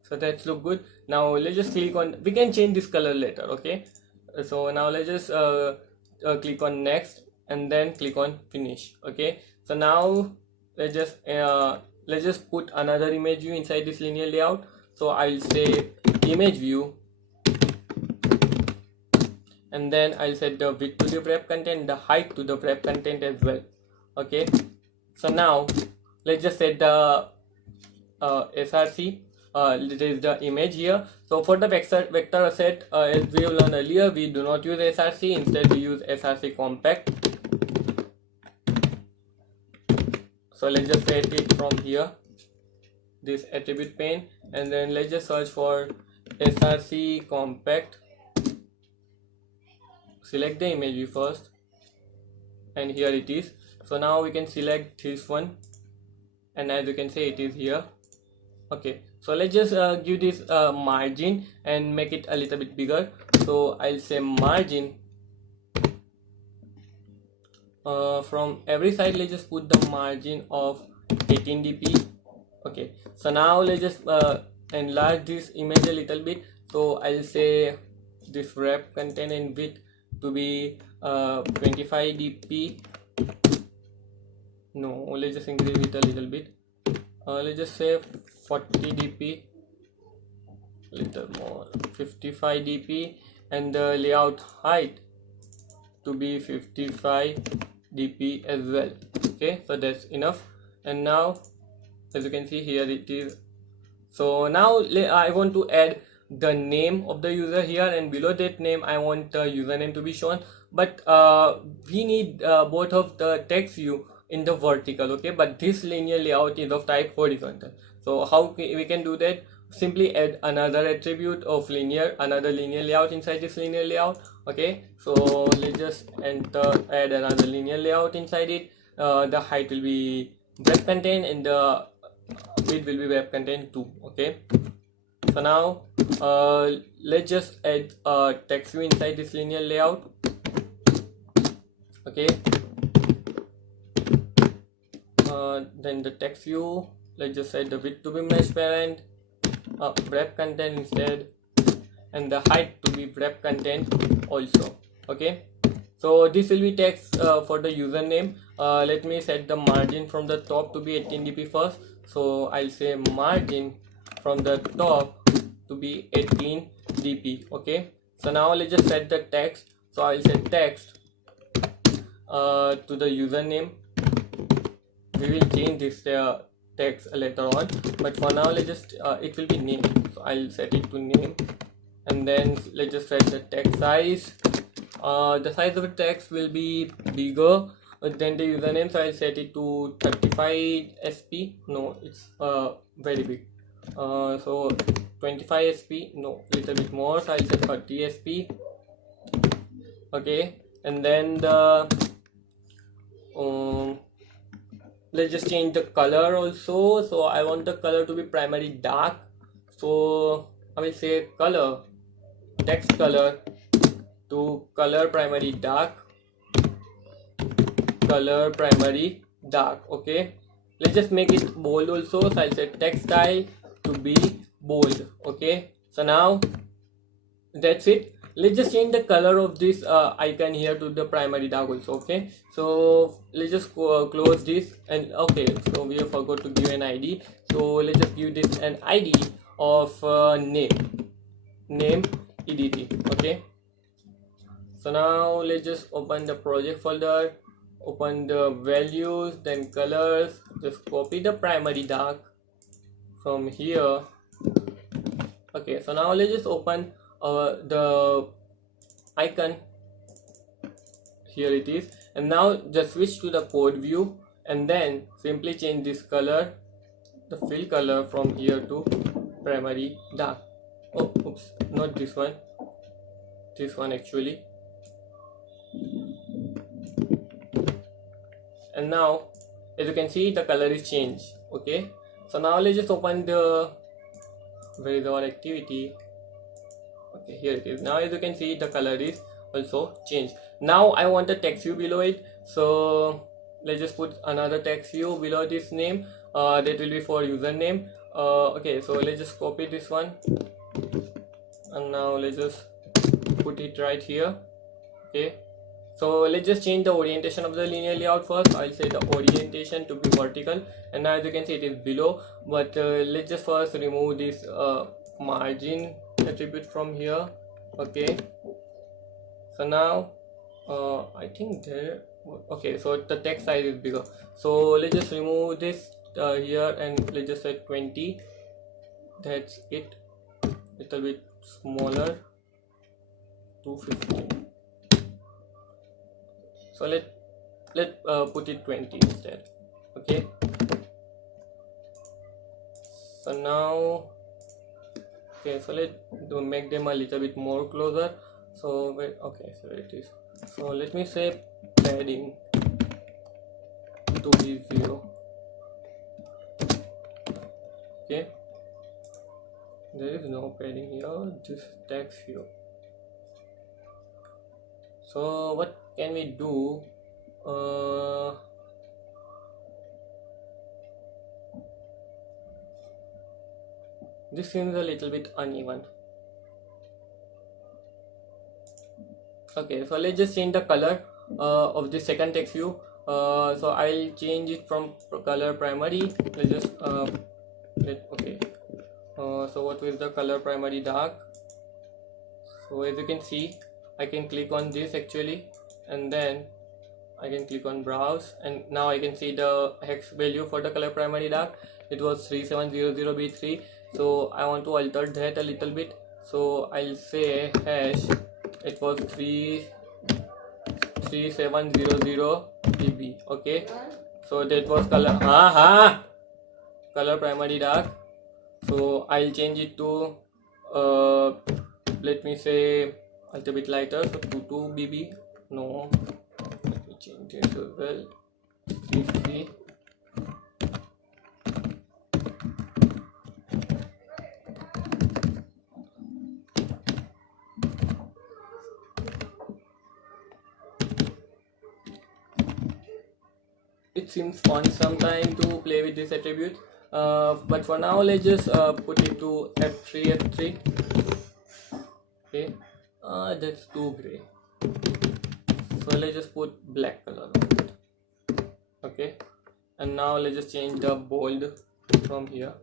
so that's look good. Now let's just click on, we can change this color later. Okay, so now let's just click on next, and then click on finish. Okay, so now let's just put another image view inside this linear layout. So I'll say image view, and then I'll set the width to the wrap content, the height to the wrap content as well. Okay, so now let's just set the src. This is the image here. So for the vector asset, as we have learned earlier, we do not use src, instead we use src compact. So let's just set it from here, this attribute pane, and then let's just search for src compact. Select the image view first, and here it is. So now we can select this one, and as you can see, it is here. Okay, so let's just give this margin and make it a little bit bigger. So I'll say margin from every side. Let's just put the margin of 18 dp. Okay, so now let's just enlarge this image a little bit. So I'll say this wrap content and width to be 25 dp. No, let's just increase it a little bit. Let's just say 40 dp, little more, 55 dp, and the layout height to be 55 dp as well. Okay, so that's enough. And now as you can see here it is. So now I want to add the name of the user here, and below that name I want the username to be shown, but we need both of the text view in the vertical, okay, but this linear layout is of type horizontal. So how we can do that? Simply add another attribute of another linear layout inside this linear layout. Okay, so let's just add another linear layout inside it. The height will be web content and the width will be web content too. Okay, so now let's just add a text view inside this linear layout. Okay, then the text view, let's just set the width to be mesh parent, wrap content instead, and the height to be wrap content also. Okay, so this will be text for the username. Let me set the margin from the top to be 18 dp first. So I'll say margin from the top to be 18 dp. Okay, so now let's just set the text. So I'll set text to the username. We will change this text later on, but for now let's just it will be name. So I'll set it to name, and then let's just set the text size. The size of the text will be bigger than the username, so I'll set it to 35 sp. No, it's very big. So 25 sp. No, little bit more. So I'll set 30 sp. Okay, and then the let's just change the color also. So I want the color to be primary dark, so I will say color, text color to color primary dark, color primary dark. Okay, let's just make it bold also. So I'll set text style to be bold. Okay, so now that's it. Let's just change the color of this icon here to the primary dark also. Okay, so let's just close this, and okay, so we have forgot to give an id, so let's just give this an id of name edt. Okay, so now let's just open the project folder, open the values, then colors, just copy the primary dark from here. Okay, so now let's just open the icon, here it is, and now just switch to the code view, and then simply change this color, the fill color, from here to primary dark. Oh, oops, not this one, this one actually. And now as you can see the color is changed. Okay, so now let's just open the, where is our activity? Okay, here it is. Now as you can see the color is also changed. Now I want a text view below it, so let's just put another text view below this name. That will be for username. Okay, so let's just copy this one, and now let's just put it right here. Okay, so let's just change the orientation of the linear layout first. I'll say the orientation to be vertical, and now as you can see it is below, but let's just first remove this margin attribute from here. Okay, so now I think there, okay, so the text size is bigger, so let's just remove this here, and let's just set 20. That's it. Little bit smaller, 250. So let put it 20 instead. Okay, so now, okay, so let's make them a little bit more closer. So wait, okay, so it is, so let me say padding to be 0. Okay, there is no padding here, just text here. So what can we do? This seems a little bit uneven. Okay, so let's just change the color of the second text view. So I'll change it from color primary. Let's just okay. So what is the color primary dark? So as you can see, I can click on this actually, and then I can click on browse, and now I can see the hex value for the color primary dark. It was 3700b3. So I want to alter that a little bit, so I'll say hash it was 3700 dB. Okay, so that was color color primary dark. So I'll change it to let me say a little bit lighter, so 22 BB. No, let me change it as well. 3. It seems fun sometime to play with this attribute, but for now let's just put it to F3. Okay, that's too gray, so let's just put black color on it. Okay, and now let's just change the bold from here.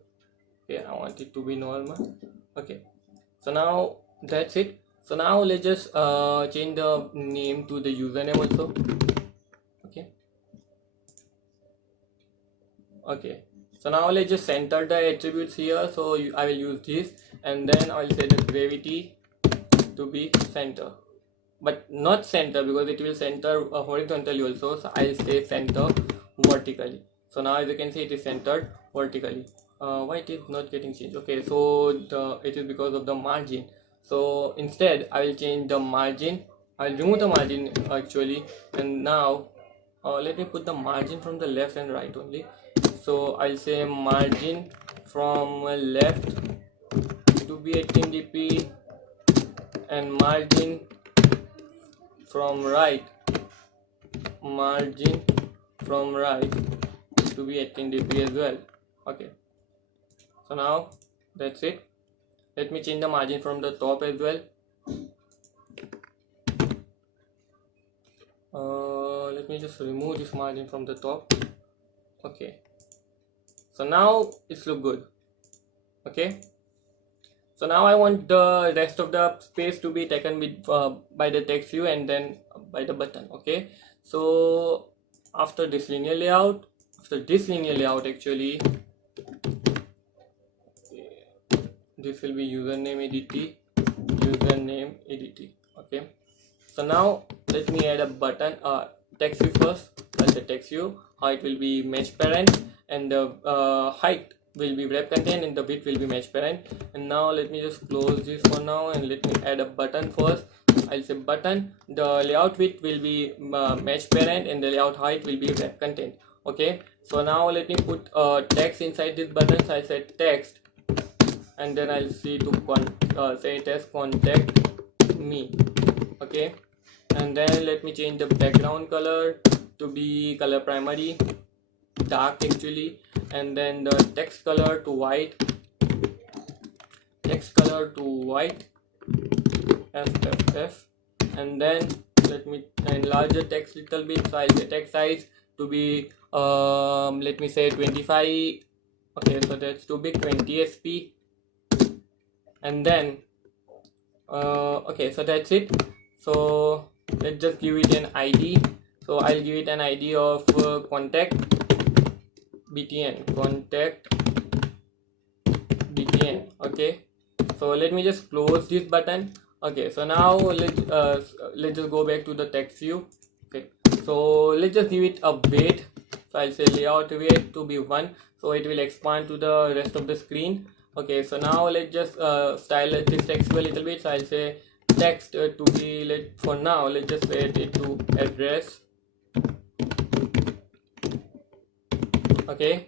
Okay, I want it to be normal. Okay, so now that's it. So now let's just change the name to the username also. Okay, so now let's just center the attributes here. So I will use this, and then I'll say the gravity to be center, but not center because it will center horizontally also. So I'll say center vertically. So now as you can see, it is centered vertically. Why it is not getting changed? Okay, so it is because of the margin. So instead I will change the margin. I'll remove the margin actually, and now let me put the margin from the left and right only. So I'll say margin from left to be 18 dp, and margin from right to be 18 dp as well. Okay, so now that's it. Let me change the margin from the top as well. Let me just remove this margin from the top. Okay, so now it's look good. Okay, so now I want the rest of the space to be taken with by the text view and then by the button. Okay, so after this linear layout actually, this will be username edt. Okay, so now let me add a button text view first. I'll say text view, how it will be mesh parent, and the height will be wrap content, and the width will be mesh parent. And now let me just close this for now, and let me add a button first. I'll say button, the layout width will be mesh parent, and the layout height will be wrap content. Okay, so now let me put text inside this button. So I'll say text, and then I'll see to say it as contact me. Okay, and then let me change the background color to be color primary dark actually, and then the text color to white, F, and then let me enlarge the text little bit. So I'll say text size to be let me say 25. Okay, so that's too big, 20 sp, and then okay, so that's it. So let's just give it an ID. So I'll give it an ID of contact btn. Okay, so let me just close this button. Okay, so now let's just go back to the text view. Okay, so let's just give it a weight. So I'll say layout weight to be 1, so it will expand to the rest of the screen. Okay, so now let's just style this text a little bit. So I'll say text to be, for now let's just set it to address. Okay,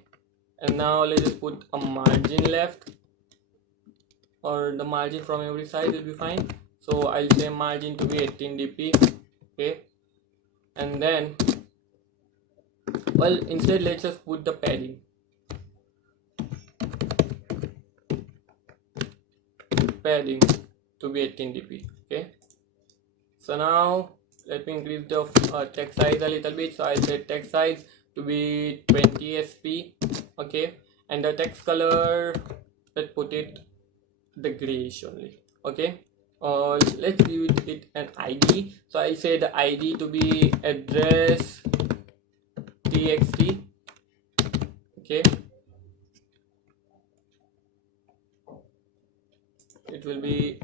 and now let's just put a margin left, or the margin from every side will be fine. So I'll say margin to be 18 dp. Okay, and then, well, instead let's just put the padding to be 18 dp. Okay, so now let me increase the text size a little bit. So I'll say text size to be 20 sp. Okay, and the text color, let's put it the grayish only. Okay, let's give it an ID. So I'll say the ID to be address txt. Okay, it will be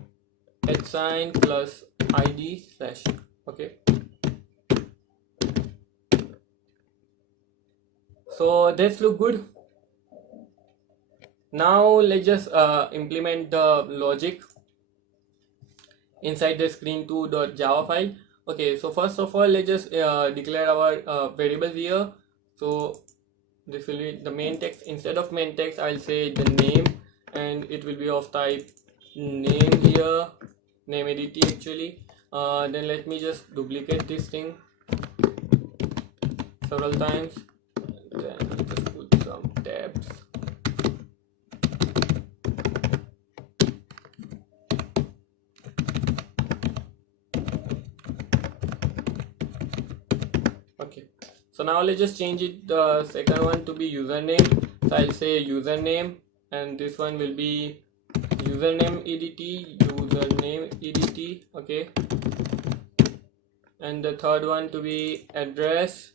@ plus ID slash. Okay, so that's look good. Now let's just implement the logic inside the screen2.java file. Okay, so first of all, let's just declare our variables here. So this will be the main text. Instead of main text, I'll say the name, and it will be of type name here, name edt actually. Then let me just duplicate this thing several times, then just put some tabs. Okay, so now let's just change it, the second one to be username. So I'll say username, and this one will be username edt. Okay, and the third one to be address.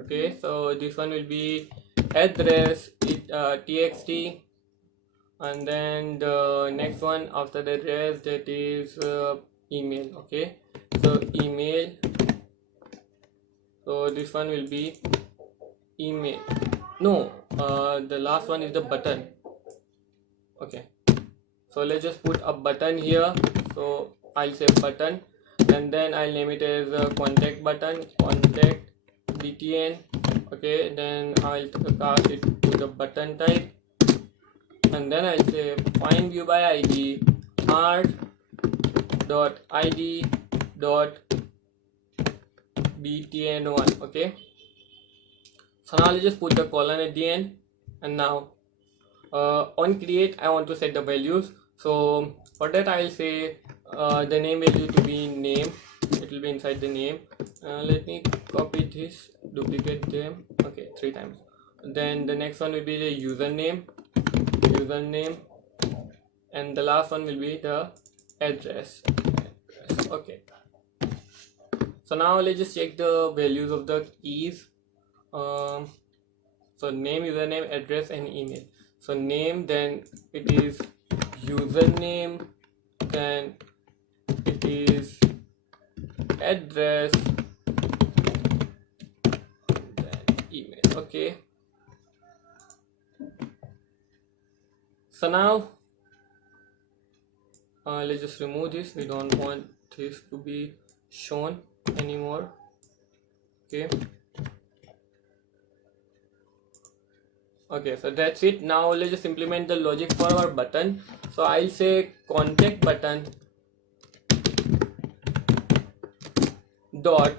Okay, so this one will be address txt, and then the next one after the address, that is email. Okay, so email, so this one will be email. No, the last one is the button. Okay, so let's just put a button here. So I'll say button, and then I'll name it as a contact button, contact btn. Okay, then I'll cast it to the button type, and then I'll say find view by id art.id.btn1. okay, so now I'll just put the colon at the end, and now on create I want to set the values. So for that I'll say the name value to be name. It will be inside the name. Let me copy this, duplicate them. Okay, 3 times. Then the next one will be the username, and the last one will be the address. Okay, so now let's just check the values of the keys. So name, username, address, and email. So name, then it is username, then it is address, then email. Okay, so now let's just remove this. We don't want this to be shown anymore. Okay, so that's it. Now let's just implement the logic for our button. So I'll say contact button dot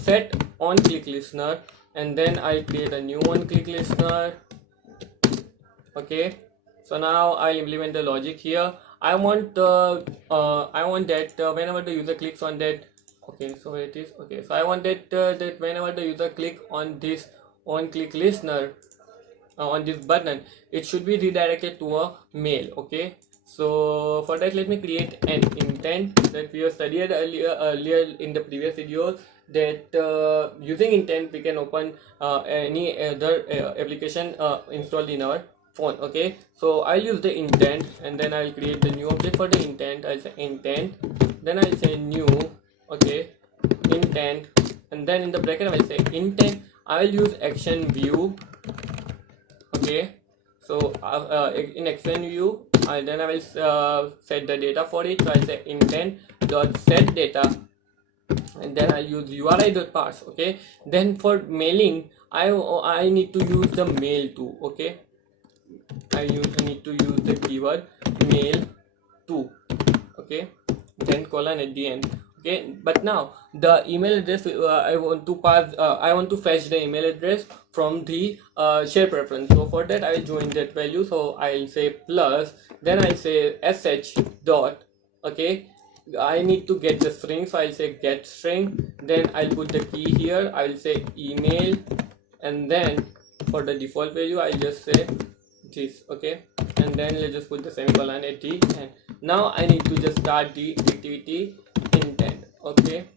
set on click listener, and then I'll create a new on click listener. Okay, so now I'll implement the logic here. I want that whenever the user clicks on that, okay, so it is okay. So I want that that whenever the user click on this on click listener on this button, it should be redirected to a mail. Okay, so for that let me create an intent that we have studied earlier in the previous video, that using intent we can open any other application installed in our phone. Okay, so I'll use the intent, and then I'll create the new object for the intent. I'll say intent, then I'll say new, okay, intent, and then in the bracket I'll say intent. I'll use action view. Okay, so in action view, then I will set the data for it. So I'll say intent dot set data, and then I'll use URI dot parse. Okay, then for mailing, I need to use the mail too. Okay, I need to use the keyword mail too. Okay, then colon at the end. Okay, but now the email address I want to pass. I want to fetch the email address from the share preference. So for that I will join that value. So I'll say plus, then I'll say sh dot. Okay, I need to get the string, so I'll say get string. Then I'll put the key here. I'll say email, and then for the default value I'll just say this. Okay, and then let's just put the semicolon at the end. Now I need to just start the activity intent. Okay,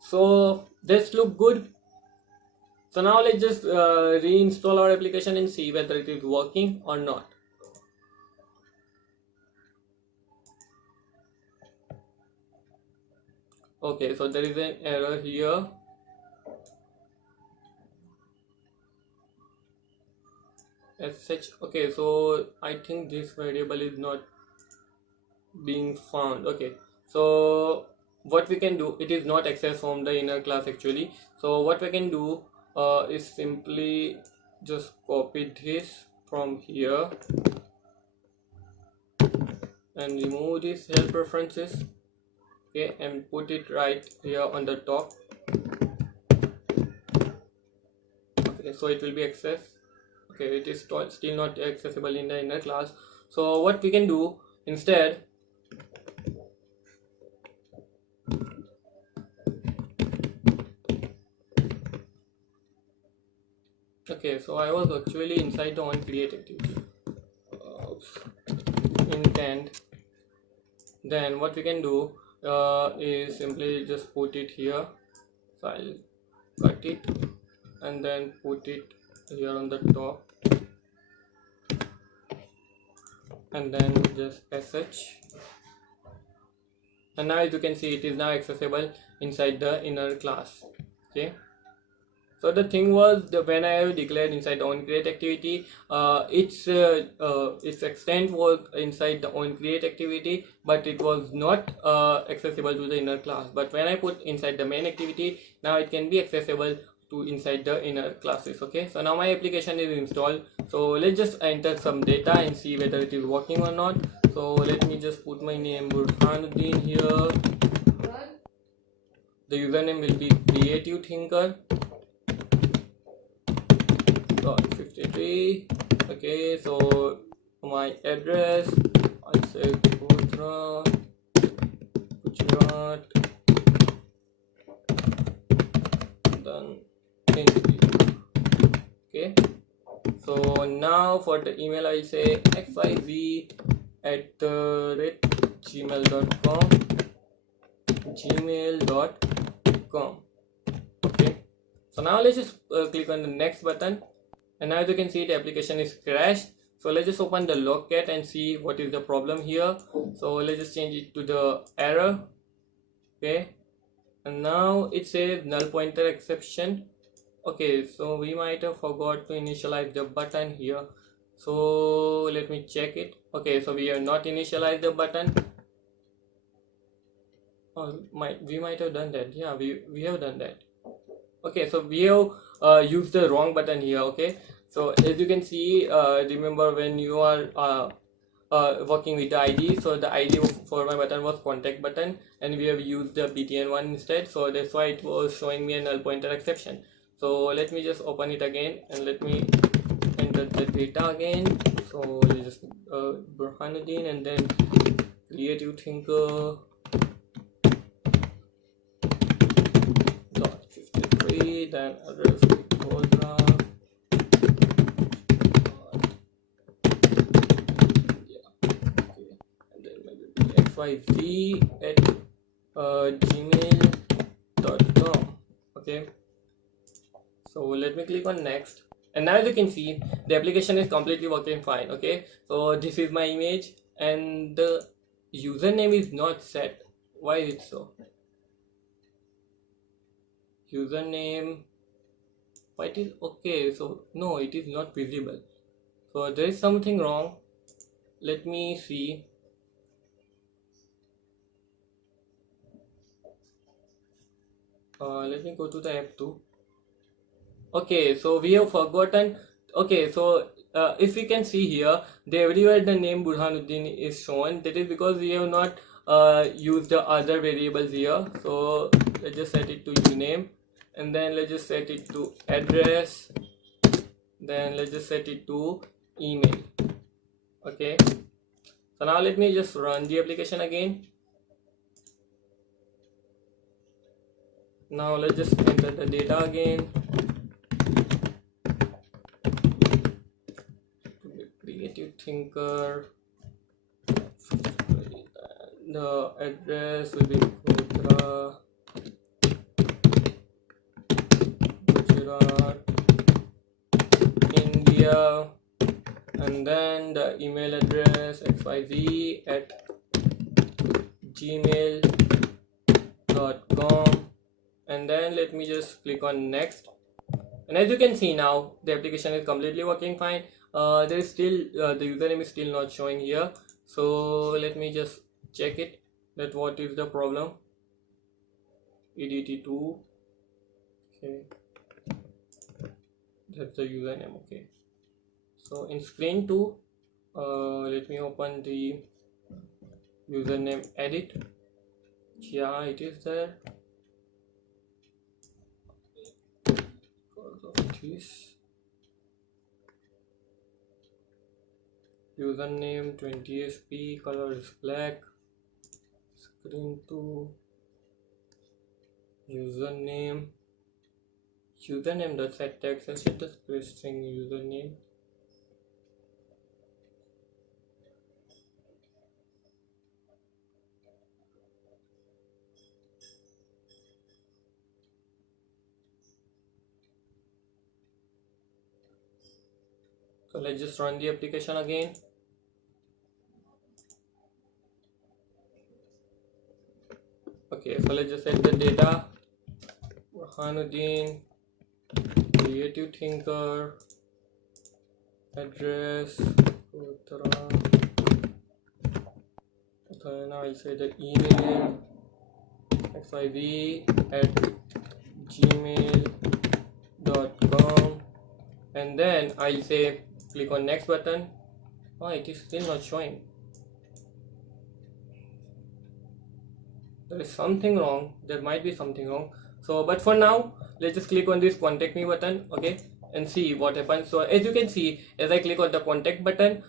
so this look good. So now let's just reinstall our application and see whether it is working or not. Okay, so there is an error here. As such, okay, so I think this variable is not being found. Okay, so what we can do, it is not accessed from the inner class actually. So what we can do is simply just copy this from here and remove this help preferences. Okay, and put it right here on the top. Okay, so it will be accessed. Okay, it is still not accessible in the inner class. So what we can do instead, okay, so I was actually inside the onCreate activity. Intent. Then what we can do is simply just put it here. So I'll cut it and then put it here on the top, and then just sh. And now as you can see, it is now accessible inside the inner class. Okay, so the thing was, when I have declared inside the onCreate activity, its extent was inside the onCreate activity, but it was not accessible to the inner class. But when I put inside the main activity, now it can be accessible to inside the inner classes. Okay, so now my application is installed. So let's just enter some data and see whether it is working or not. So let me just put my name Burhanuddin here. The username will be creative thinker. 53. Okay, so my address, I'll say Gujarat. Then okay, so now for the email I'll say xyz@gmail.com. Okay, so now let's just click on the next button, and now as you can see, the application is crashed. So let's just open the logcat and see what is the problem here. So let's just change it to the error. Okay, and now it says null pointer exception. Okay, so we might have forgot to initialize the button here. So let me check it. Okay, so we have not initialized the button. Oh, we might have done that. Yeah, we have done that. Okay, so we have used the wrong button here. Okay, so as you can see, remember when you are working with the ID, so the ID for my button was contact button, and we have used the btn one instead, so that's why it was showing me a null pointer exception. So let me just open it again and let me enter the data again. So let's just Burhanuddin and then creative thinker .53, then address xyz@gmail.com. Okay, so let me click on next, and now as you can see, the application is completely working fine. Okay, so this is my image and the username is not set. Why is it so? Username, why it is okay, so no, it is not visible, so there is something wrong. Let me see. Let me go to the app too. Okay, so we have forgotten. Okay, so if we can see here, everywhere the name Burhanuddin is shown. That is because we have not used the other variables here. So let's just set it to uname, and then let's just set it to address, then let's just set it to email. Okay, so now let me just run the application again. Now let's just enter the data again. Creative thinker. The address will be Gujarat, India, and then the email address xyz@gmail.com, and then let me just click on next. And as you can see now, the application is completely working fine. There is still the username is still not showing here, so let me just check it, that what is the problem. EDT2, okay, that's the username. Okay, so in screen 2, let me open the username edit. Yeah, it is there. Because of this, username 20sp, color is black. Screen 2, username dot set text. I should just press string username. So let's just run the application again. Okay, so let's just set the data. Burhanuddin, creative thinker, address, then I'll say the email xyz@gmail.com, and then I'll say click on next button. Oh, it is still not showing. There is something wrong. There might be something wrong. So, but for now, let's just click on this contact me button, okay, and see what happens. So as you can see, as I click on the contact button,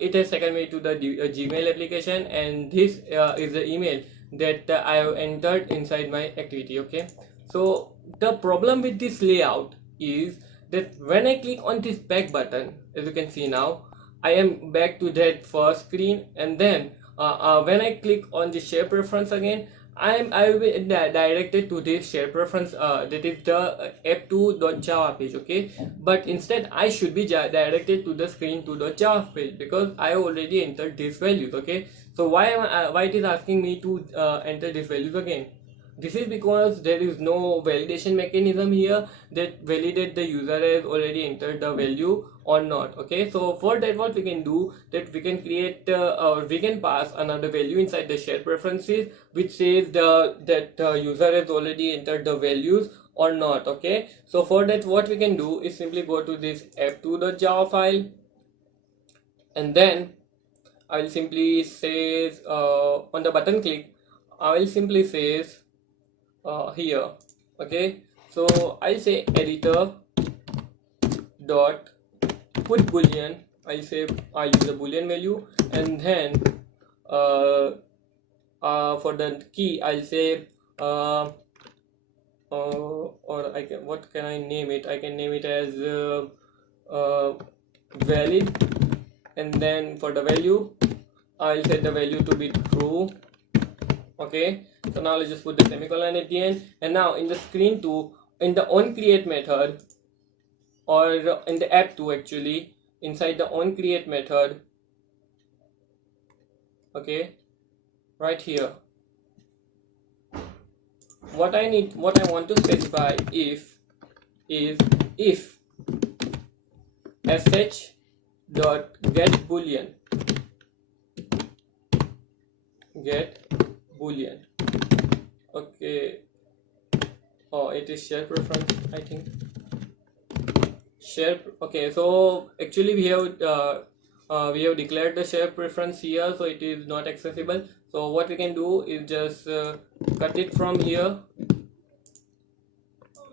it has taken me to the Gmail application, and this is the email that I have entered inside my activity. Okay, so the problem with this layout is that when I click on this back button, as you can see now, I am back to that first screen, and then when I click on the share preference again, I will be directed to this share preference, that is the app2.java page. Okay, but instead I should be directed to the screen2.java page because I already entered these values. Okay, so why it is asking me to enter these values again? This is because there is no validation mechanism here that validate the user has already entered the value or not. Okay, so for that, what we can do, that we can create or we can pass another value inside the share preferences which says that the user has already entered the values or not. Okay, so for that, what we can do is simply go to this app2.java file, and then I will simply say on the button click, I will simply say here. Okay, so I'll say editor dot put boolean. I'll use a boolean value, and then for the key I'll say or I can, what can I name it? I can name it as valid, and then for the value I'll set the value to be true. Okay, so now let's just put the semicolon at the end, and now in the screen 2, in the onCreate method, or in the app2 actually, inside the onCreate method, okay, right here, what I want to specify is if sh.getBoolean okay. Oh, it is share preference, I think. Share. Okay, so actually we have declared the share preference here, so it is not accessible. So what we can do is just cut it from here.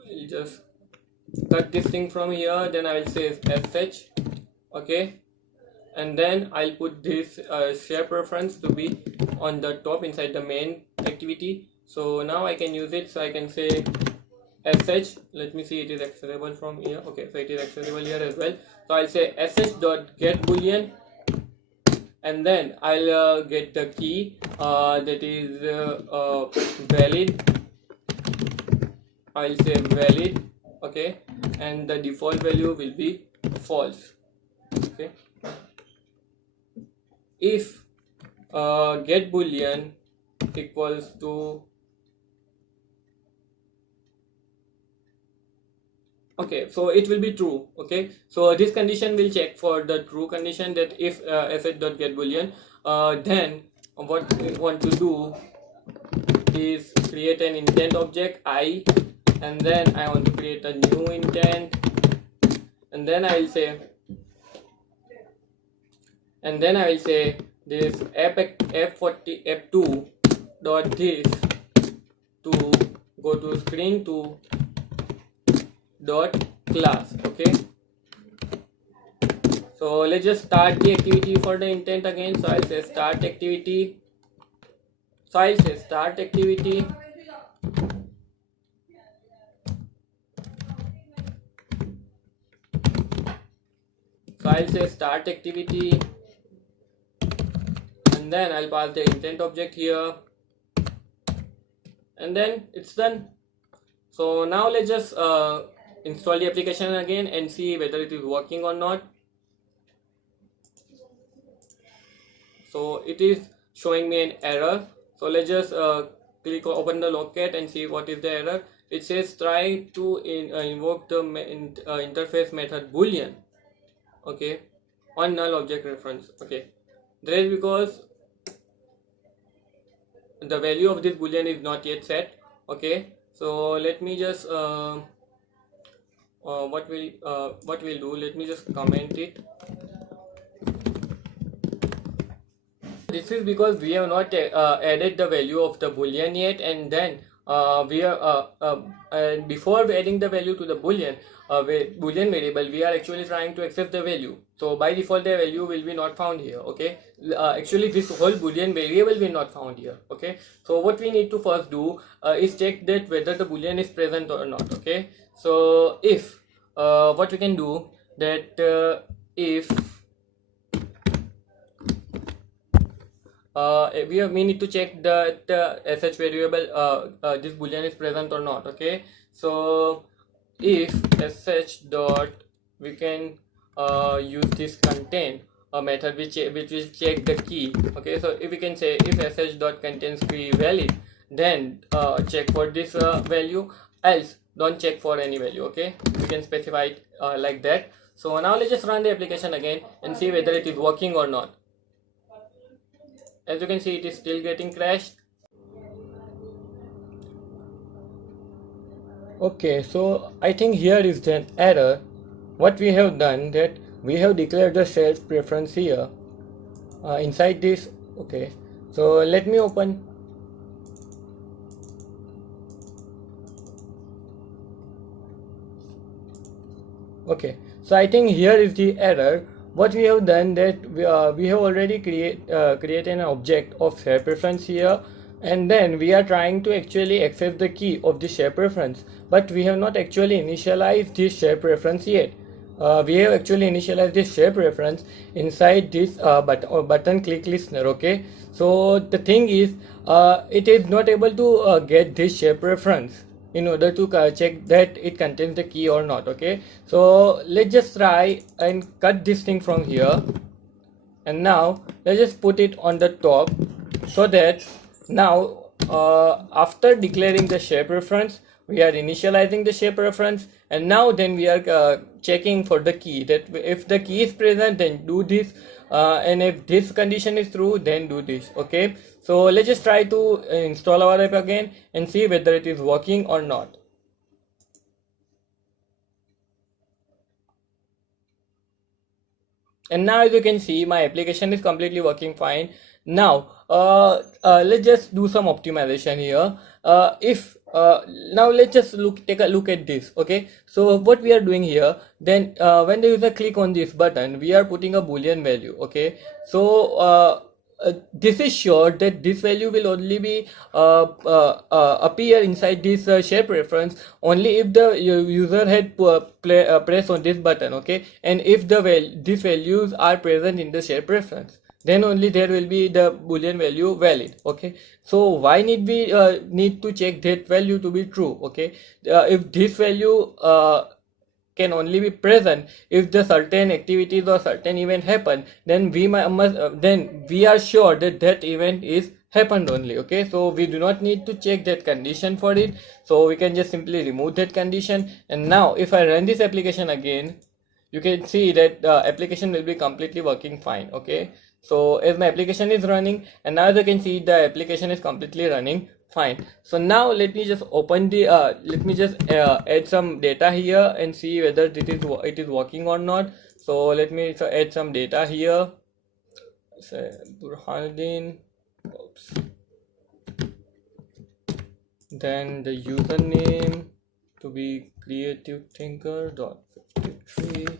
We'll just cut this thing from here, then I will say sh, okay, and then I'll put this share preference to be on the top inside the main activity. So now I can use it, so I can say sh, let me see, it is accessible from here. Okay, so it is accessible here as well. So I'll say sh.getBoolean, and then I'll get the key that is valid. I'll say valid, okay, and the default value will be false. Okay, if get boolean equals to, okay, so it will be true. Okay, so this condition will check for the true condition, that if sh.getBoolean, then what we want to do is create an intent object I, and then I want to create a new intent, and then I will say this f2 dot this to go to screen2 dot class. Okay, so let's just start the activity for the intent again. So I'll say start activity. So I'll say start activity. So I'll say start activity, and then I'll pass the intent object here, and then it's done. So now let's just install the application again and see whether it is working or not. So it is showing me an error. So let's just open the logcat and see what is the error. It says try to invoke the interface method boolean, okay, on null object reference. Okay, that is because the value of this boolean is not yet set. Okay, so let me just what we'll do, let me just comment it. This is because we have not added the value of the boolean yet, and then we are before adding the value to the boolean variable, we are actually trying to access the value. So by default the value will be not found here. Okay, actually this whole boolean variable will not found here. Okay, so what we need to first do is check that whether the boolean is present or not. Okay, so if what we can do, that if we need to check that sh variable this boolean is present or not. Okay, so if sh dot, we can use this contain a method which will check the key. Okay, so if we can say if sh dot contains key valid, then check for this value, else don't check for any value. Okay, we can specify it like that. So now let's just run the application again and see whether it is working or not. As you can see, it is still getting crashed. Okay, so I think here is the error. What we have done, that we have declared the shared preference here inside this. Okay, so let me open. Okay, so I think here is the error. What we have done, that we have already created an object of share preference here, and then we are trying to actually access the key of the share preference, but we have not actually initialized this share preference yet. We have actually initialized this share preference inside this button click listener. Okay, so the thing is it is not able to get this share preference in order to check that it contains the key or not. Okay, so let's just try and cut this thing from here, and now let's just put it on the top, so that now after declaring the share preference, we are initializing the share preference, and now then we are checking for the key, that if the key is present, then do this, and if this condition is true, then do this. Okay, so let's just try to install our app again and see whether it is working or not. And now as you can see, my application is completely working fine. Now let's just do some optimization here. Now let's just take a look at this. Okay, so what we are doing here, then when the user click on this button, we are putting a boolean value. Okay, so this is sure that this value will only be appear inside this share preference only if the user had press on this button. Okay, and if these values are present in the share preference, then only there will be the boolean value valid. Okay, so why need we need to check that value to be true? Okay, if this value can only be present if the certain activities or certain event happen, then we must then we are sure that that event is happened only. Okay, so we do not need to check that condition for it, so we can just simply remove that condition. And now if I run this application again, you can see that the application will be completely working fine. Okay, so as my application is running, and now as you can see, the application is completely running fine. So now let me just open the let me just add some data here and see whether it is working or not. So let me add some data here. Say Burhanuddin, oops. Then the username to be creativethinker.53.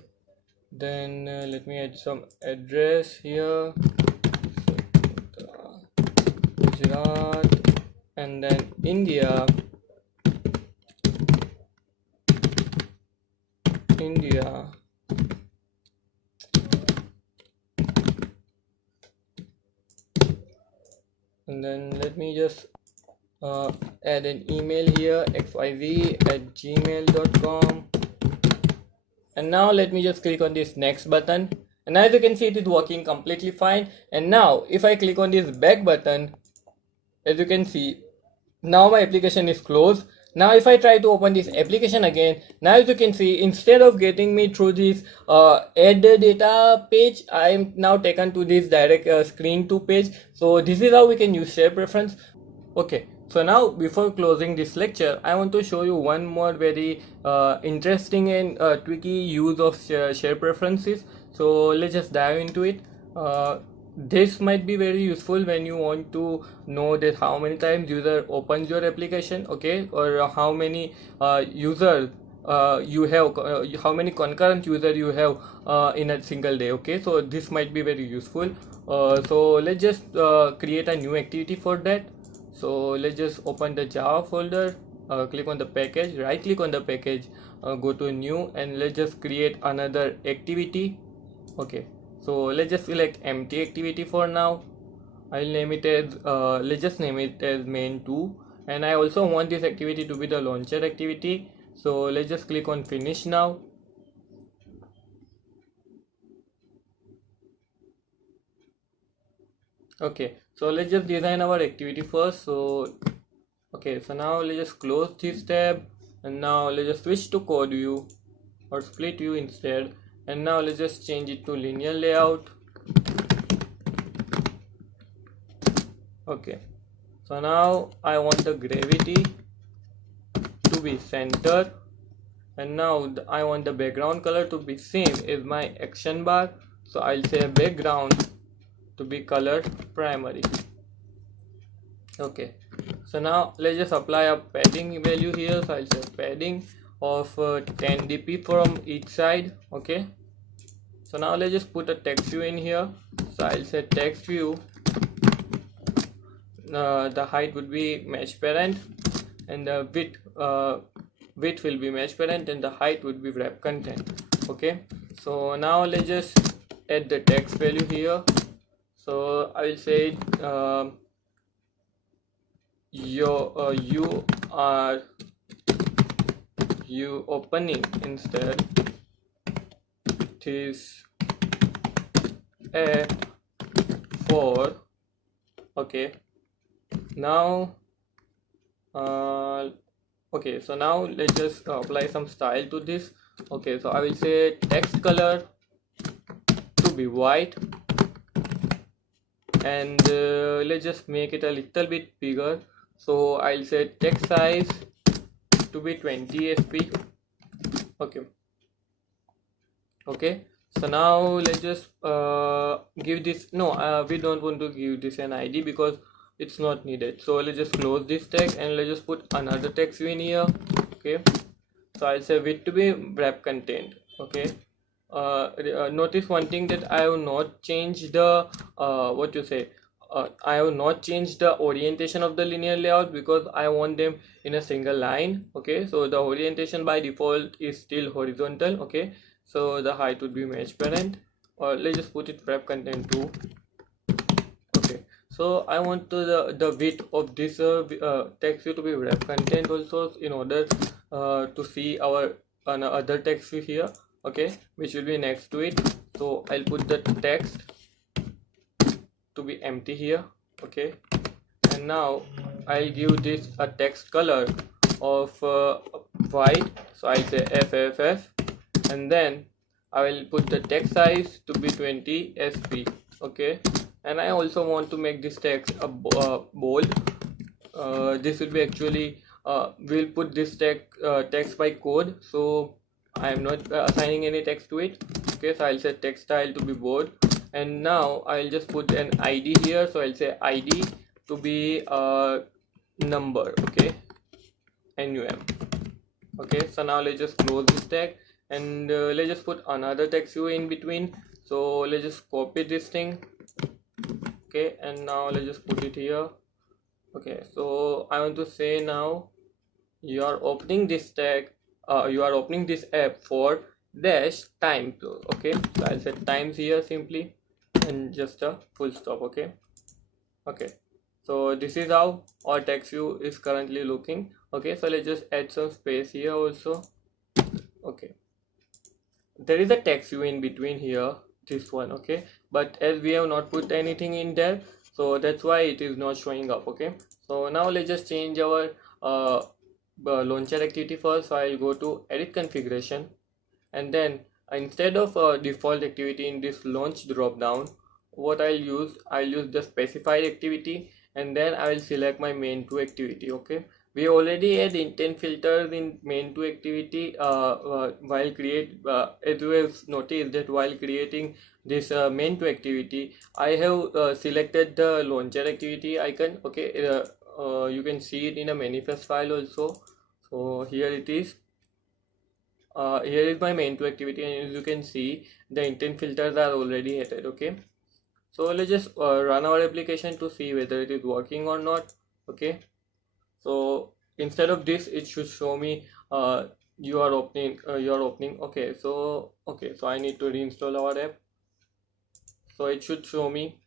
Then let me add some address here, Gujarat, and then India, and then let me just add an email here, xyz@gmail.com. and now let me just click on this next button, and as you can see, it is working completely fine. And now if I click on this back button, as you can see, now my application is closed. Now if I try to open this application again, now as you can see, instead of getting me through this add data page, I am now taken to this direct screen to page. So this is how we can use share preference. Okay, so now before closing this lecture, I want to show you one more very interesting and tricky use of share preferences. So let's just dive into it. This might be very useful when you want to know that how many times user opens your application, okay, or how many users you have, how many concurrent user you have in a single day. Okay, so this might be very useful. So let's just create a new activity for that. So let's just open the Java folder, click on the package, right click on the package, go to new, and let's just create another activity. Okay, so let's just select empty activity for now. I'll name it as let's just name it as main2, and I also want this activity to be the launcher activity. So let's just click on finish now. Okay, so let's just design our activity first. So okay, so now let's just close this tab, and now let's just switch to code view or split view instead, and now let's just change it to linear layout. Okay, so now I want the gravity to be center, and now I want the background color to be same as my action bar. So I'll say background to be color primary. Okay, so now let's just apply a padding value here. So I'll say padding of 10 dp from each side. Okay, so now let's just put a text view in here. So I'll say text view, the height would be match parent, and the width will be match parent, and the height would be wrap content. Okay, so now let's just add the text value here. So I will say you opening instead this app for. Okay, now okay, so now let's just apply some style to this. Okay, so I will say text color to be white, and let's just make it a little bit bigger. So I'll say text size to be 20 sp. Okay, so now let's just give this, no, we don't want to give this an id because it's not needed. So let's just close this tag, and let's just put another text in here. Okay, so I'll say width to be wrap content. Okay, notice one thing, that I have not changed the I have not changed the orientation of the linear layout because I want them in a single line. Okay, so the orientation by default is still horizontal. Okay, so the height would be match parent, or let's just put it wrap content 2. So I want the width of this text view to be wrap content also, in order to see our other text view here, okay, which will be next to it. So I'll put the text to be empty here, okay, and now I'll give this a text color of white. So I'll say FFF, and then I will put the text size to be 20 sp, okay, and I also want to make this text a bold. This will be actually we'll put this text by code, so I am not assigning any text to it, okay. So I'll say text style to be bold, and now I'll just put an ID here. So I'll say ID to be number, okay, NUM, okay. So now let's just close this tag, and let's just put another text view in between. So let's just copy this thing, okay, and now let's just put it here, okay. So I want to say now you are opening this tag, you are opening this app for dash time, okay. So I'll set times here simply, and just a full stop, okay. So this is how our text view is currently looking, okay. So let's just add some space here also, okay. There is a text view in between here, this one, okay, but as we have not put anything in there, so that's why it is not showing up, okay. So now let's just change our launcher activity first. So I'll go to edit configuration, and then instead of default activity in this launch drop down, what I'll use the specified activity, and then I will select my main to activity, okay. We already had intent filters in main to activity while create as you have noticed that while creating this main to activity, I have selected the launcher activity icon, okay. You can see it in a manifest file also. So here it is. Here is my main to activity, and as you can see, the intent filters are already added, okay. So let's just run our application to see whether it is working or not, okay. So instead of this, it should show me you are opening, okay. So I need to reinstall our app. So it should show me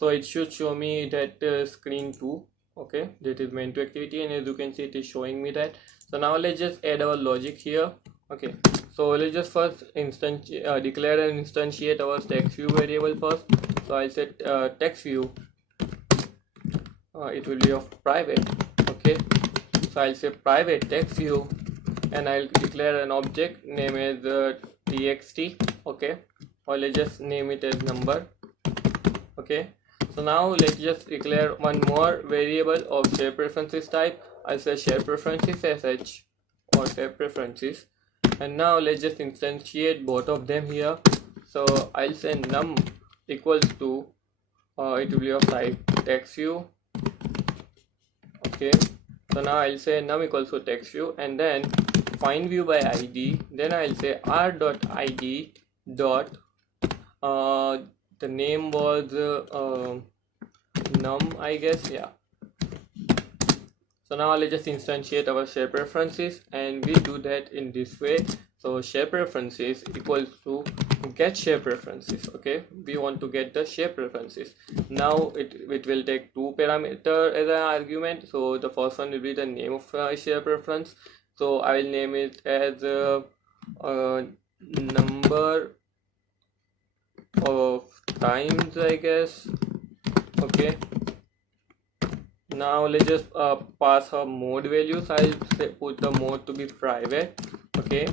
that screen 2, okay, that is main to activity, and as you can see, it is showing me that. So now let's just add our logic here, okay. So let's just first declare and instantiate our text view variable first. So I'll set text view, it will be of private, okay. So I'll say private text view, and I'll declare an object name as txt, okay, or let's just name it as number, okay. So now let's just declare one more variable of SharedPreferences type. I'll say SharedPreferences sh or SharedPreferences, and now let's just instantiate both of them here. So I'll say num equals to it will be of type text view, okay. So now I'll say num equals to text view, and then find view by id. Then I'll say r.id dot the name was num, I guess, yeah. So now let's just instantiate our SharedPreferences, and we do that in this way. So SharedPreferences equals to get SharedPreferences, okay. We want to get the SharedPreferences. Now it will take two parameters as an argument. So the first one will be the name of SharedPreference. So I will name it as number of times, I guess, okay. Now let's just pass a mode value. So I'll put the mode to be private, okay.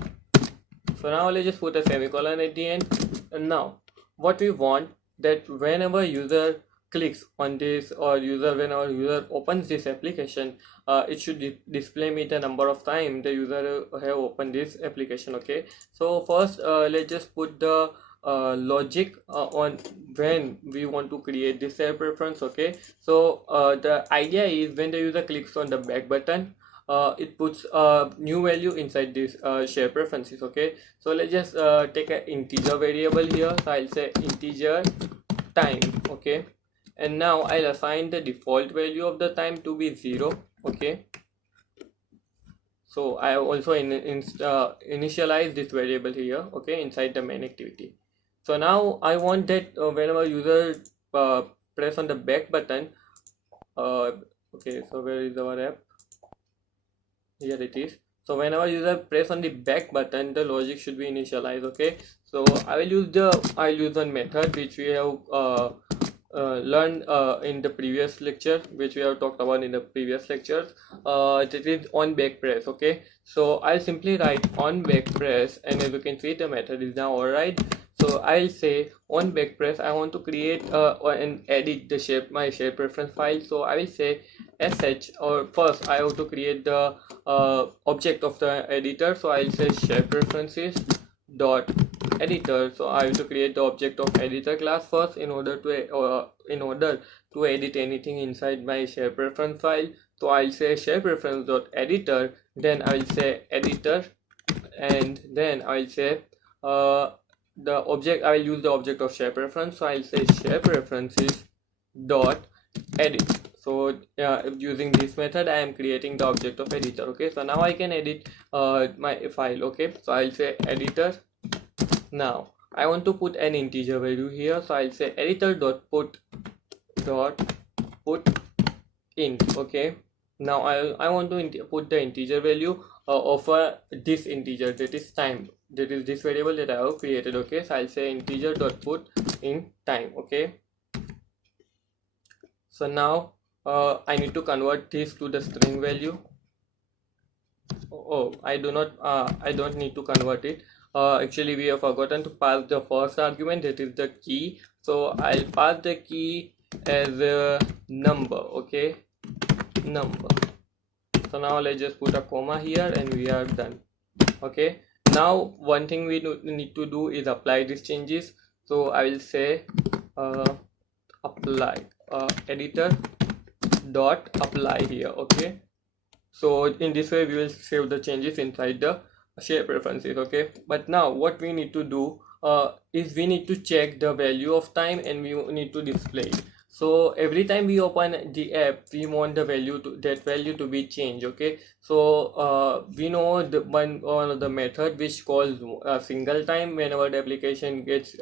So now let's just put a semicolon at the end. And now what we want, that whenever user clicks on this, or whenever user opens this application, it should display me the number of times the user have opened this application, okay. So first let's just put the logic on when we want to create this SharedPreference, okay. So the idea is when the user clicks on the back button, it puts a new value inside this SharedPreferences, okay. So let's just take an integer variable here. So I'll say integer time, okay, and now I'll assign the default value of the time to be 0, okay. So I also initialize this variable here, okay, inside the main activity. So now I want that whenever user press on the back button, okay, so where is our app? Here it is. So whenever user press on the back button, the logic should be initialized. Okay, so I'll use one method which we have learned in the previous lecture, which we have talked about in the previous lectures. That is on back press. Okay, so I'll simply write on back press, and as you can see, the method is now alright. So I'll say on back press I want to create and edit the my shared preference file. So I will say sh, or first I have to create the object of the editor. So I'll say SharedPreferences dot editor. So I have to create the object of editor class first in order to edit anything inside my share preference file. So I'll say SharedPreference dot editor, then I will say editor, and then I will say the object, I will use the object of share preference. So I'll say SharedPreferences dot edit. So using this method I am creating the object of editor. Okay, so now I can edit my file. Okay, so I'll say editor. Now I want to put an integer value here, so I'll say editor dot put int. Okay, now I want to put the integer value of this integer, that is time, that is this variable that I have created. Okay, so I'll say integer dot put in time. Okay, so now I need to convert this to the string value. Oh, I don't need to convert it. Actually we have forgotten to pass the first argument, that is the key. So I'll pass the key as a number. Okay, number. So now let's just put a comma here and we are done. Okay, now one thing we need to do is apply these changes. So I will say apply editor dot apply here. Okay, so in this way we will save the changes inside the share preferences. Okay, but now what we need to do is we need to check the value of time and we need to display it. So every time we open the app we want the value to be changed. Okay, so we know one of the method which calls single time whenever the application gets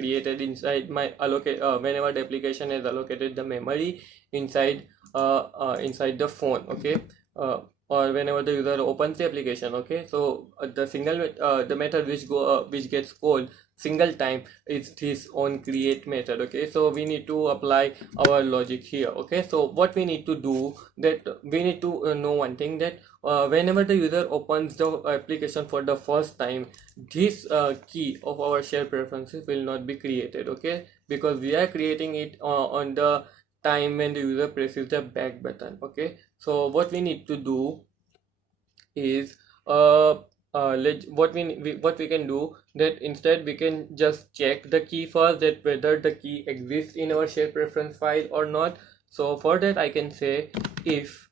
created inside my whenever the application has allocated the memory inside the phone. Okay, or whenever the user opens the application. Okay, so the method which gets called single time is this on create method. Okay, so we need to apply our logic here. Okay, so what we need to do, that we need to know one thing, that whenever the user opens the application for the first time, this key of our share preferences will not be created. Okay, because we are creating it on the time when the user presses the back button. Okay, so what we need to do is what we can do, that instead we can just check the key first, that whether the key exists in our share preference file or not. So for that I can say if.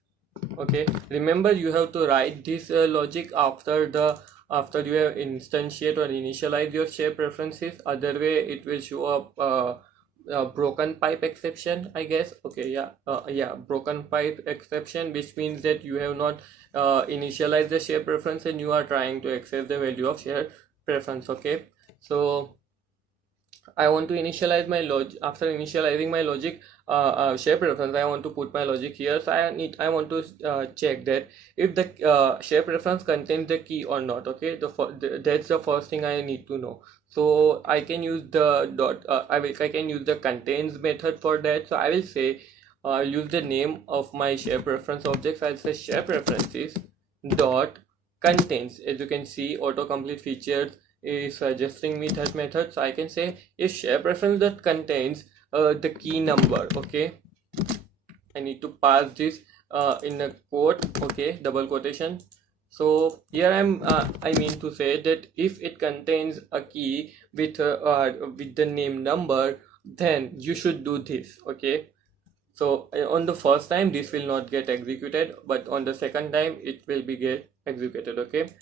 Okay, remember you have to write this logic after you have instantiate or initialize your share preferences, other way it will show up broken pipe exception, I guess. Okay, yeah, broken pipe exception, which means that you have not initialized the share preference and you are trying to access the value of share preference. Okay, so I want to initialize my logic. After initializing my logic share preference, I want to put my logic here. So I want to check that if the share preference contains the key or not. Okay, that's the first thing I need to know. So I can use the I can use the contains method for that. So I will say use the name of my share preference objects. I'll say share preferences dot contains. As you can see, autocomplete features is suggesting me that method. So I can say if share preference that contains the key number. Okay, I need to pass this in a quote. Okay, double quotation. So here I mean to say that if it contains a key with the name number, then you should do this. Okay, so on the first time this will not get executed, but on the second time it will be get executed. Okay,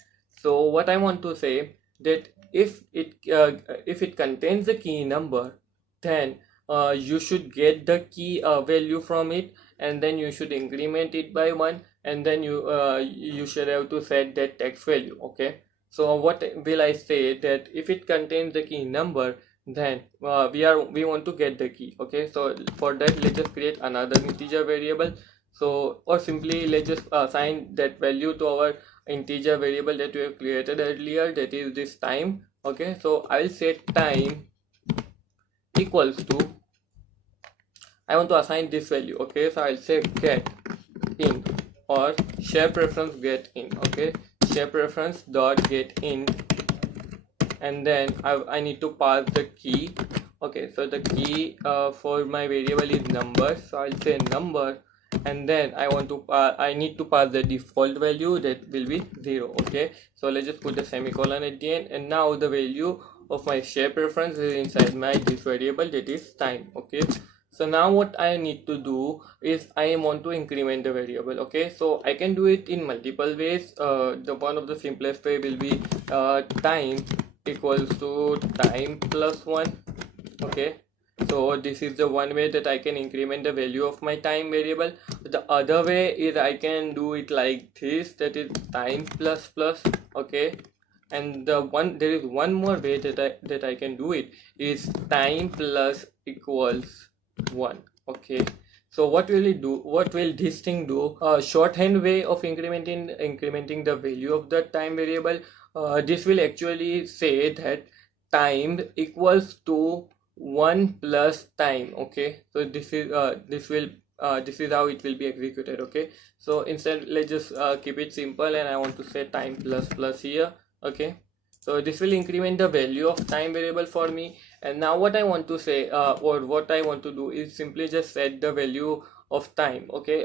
so what I want to say, that if it contains the key number, then you should get the key value from it, and then you should increment it by 1, and then you should have to set that text value. Okay, so what will I say, that if it contains the key number, then we want to get the key. Okay, so for that let's just create another integer variable. So or simply let's just assign that value to our integer variable that we have created earlier, that is this time. Okay, so I'll say time equals to, I want to assign this value. Okay, so I'll say get in or share preference get in. Okay, share preference dot get in, and then I need to pass the key. Okay, so the key for my variable is number, so I'll say number, and then I need to pass the default value, that will be 0. Okay, so let's just put the semicolon at the end, and now the value of my share preference is inside my this variable, that is time. Okay, so now what I need to do is I want to increment the variable. Okay, so I can do it in multiple ways. The one of the simplest way will be time equals to time plus 1. Okay, so this is the one way that I can increment the value of my time variable. The other way is I can do it like this, that is time plus plus. Okay, and there is one more way that I can do it, is time plus equals 1. Okay, so what will it do, what will this thing do? Shorthand way of incrementing the value of the time variable. This will actually say that time equals to 1 plus time. Okay, so this is how it will be executed. Okay, so instead let's just keep it simple, and I want to say time plus plus here. Okay, so this will increment the value of time variable for me. And now what I want to say or what I want to do is simply just set the value of time. Okay,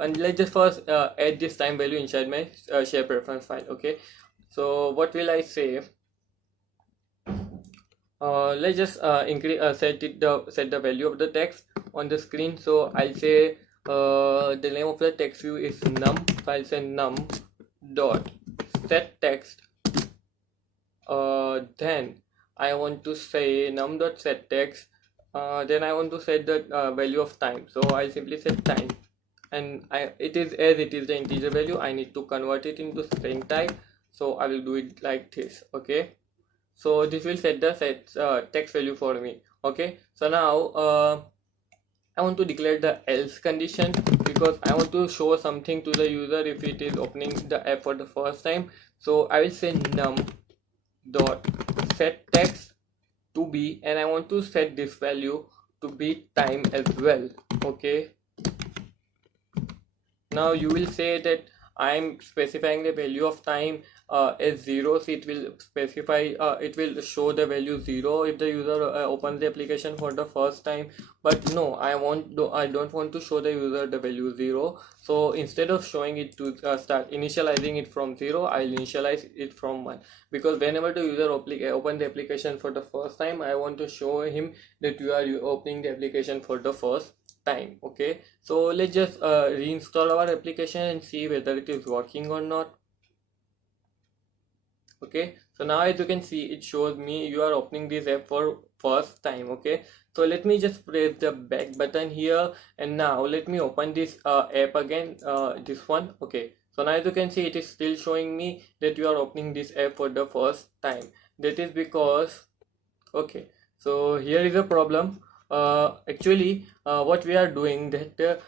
and let's just first add this time value inside my share preference file. Okay, so what will I say? Let's just set the value of the text on the screen. So I'll say the name of the text view is num, so I'll say num dot set text. Then I want to say num dot set text. Then I want to set the value of time, so I'll simply set time, and it is the integer value. I need to convert it into string type, so I will do it like this. Okay, so this will set the text value for me. Okay, so now I want to declare the else condition, because I want to show something to the user if it is opening the app for the first time. So I will say num dot set text to be, and I want to set this value to be time as well. Okay, now you will say that I'm specifying the value of time as 0, so it will specify it will show the value 0 if the user opens the application for the first time. But no, I don't want to show the user the value 0. So instead of showing it to start initializing it from 0, I'll initialize it from 1, because whenever the user open the application for the first time, I want to show him that you are opening the application for the first time. Okay, so let's just reinstall our application and see whether it is working or not. Okay, so now as you can see, it shows me you are opening this app for first time. Okay, so let me just press the back button here, and now let me open this app again, this one. Okay, so now as you can see, it is still showing me that you are opening this app for the first time. That is because, okay, so here is a problem. Actually what we are doing, that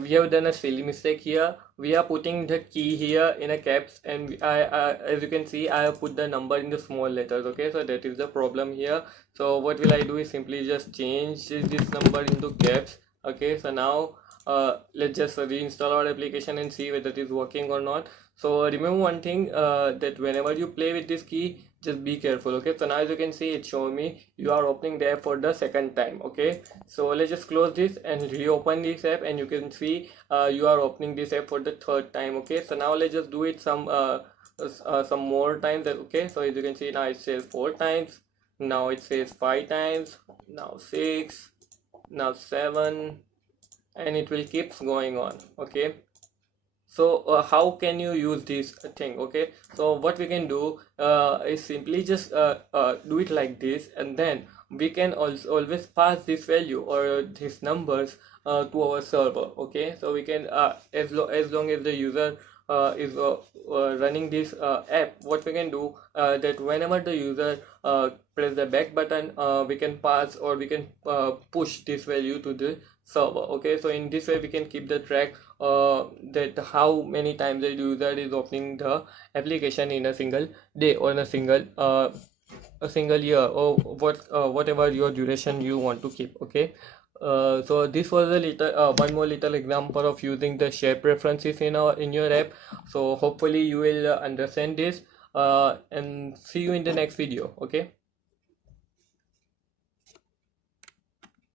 we have done a silly mistake here. We are putting the key here in a caps, and as you can see, I have put the number in the small letters. Okay, so that is the problem here. So what will I do is simply just change this number into caps. Okay, so now let's just reinstall our application and see whether it is working or not. So remember one thing, that whenever you play with this key, just be careful. Okay, so now as you can see, it's showing me you are opening the app for the second time. Okay, so let's just close this and reopen this app, and you can see you are opening this app for the third time. Okay, so now let's just do it some more times. Okay, so as you can see, now it says 4 times, now it says 5 times, now 6, now 7, and it will keep going on. Okay, so how can you use this thing? Okay, so what we can do is simply just do it like this, and then we can also always pass this value or these numbers to our server. Okay, so we can as long as the user running this app, what we can do, that whenever the user press the back button, we can pass or we can push this value to the server. Okay, so in this way we can keep the track that how many times the user is opening the application in a single day or in a single year, or whatever your duration you want to keep. Okay, so this was a little one more little example of using the share preferences in your app. So hopefully you will understand this, and see you in the next video. Okay.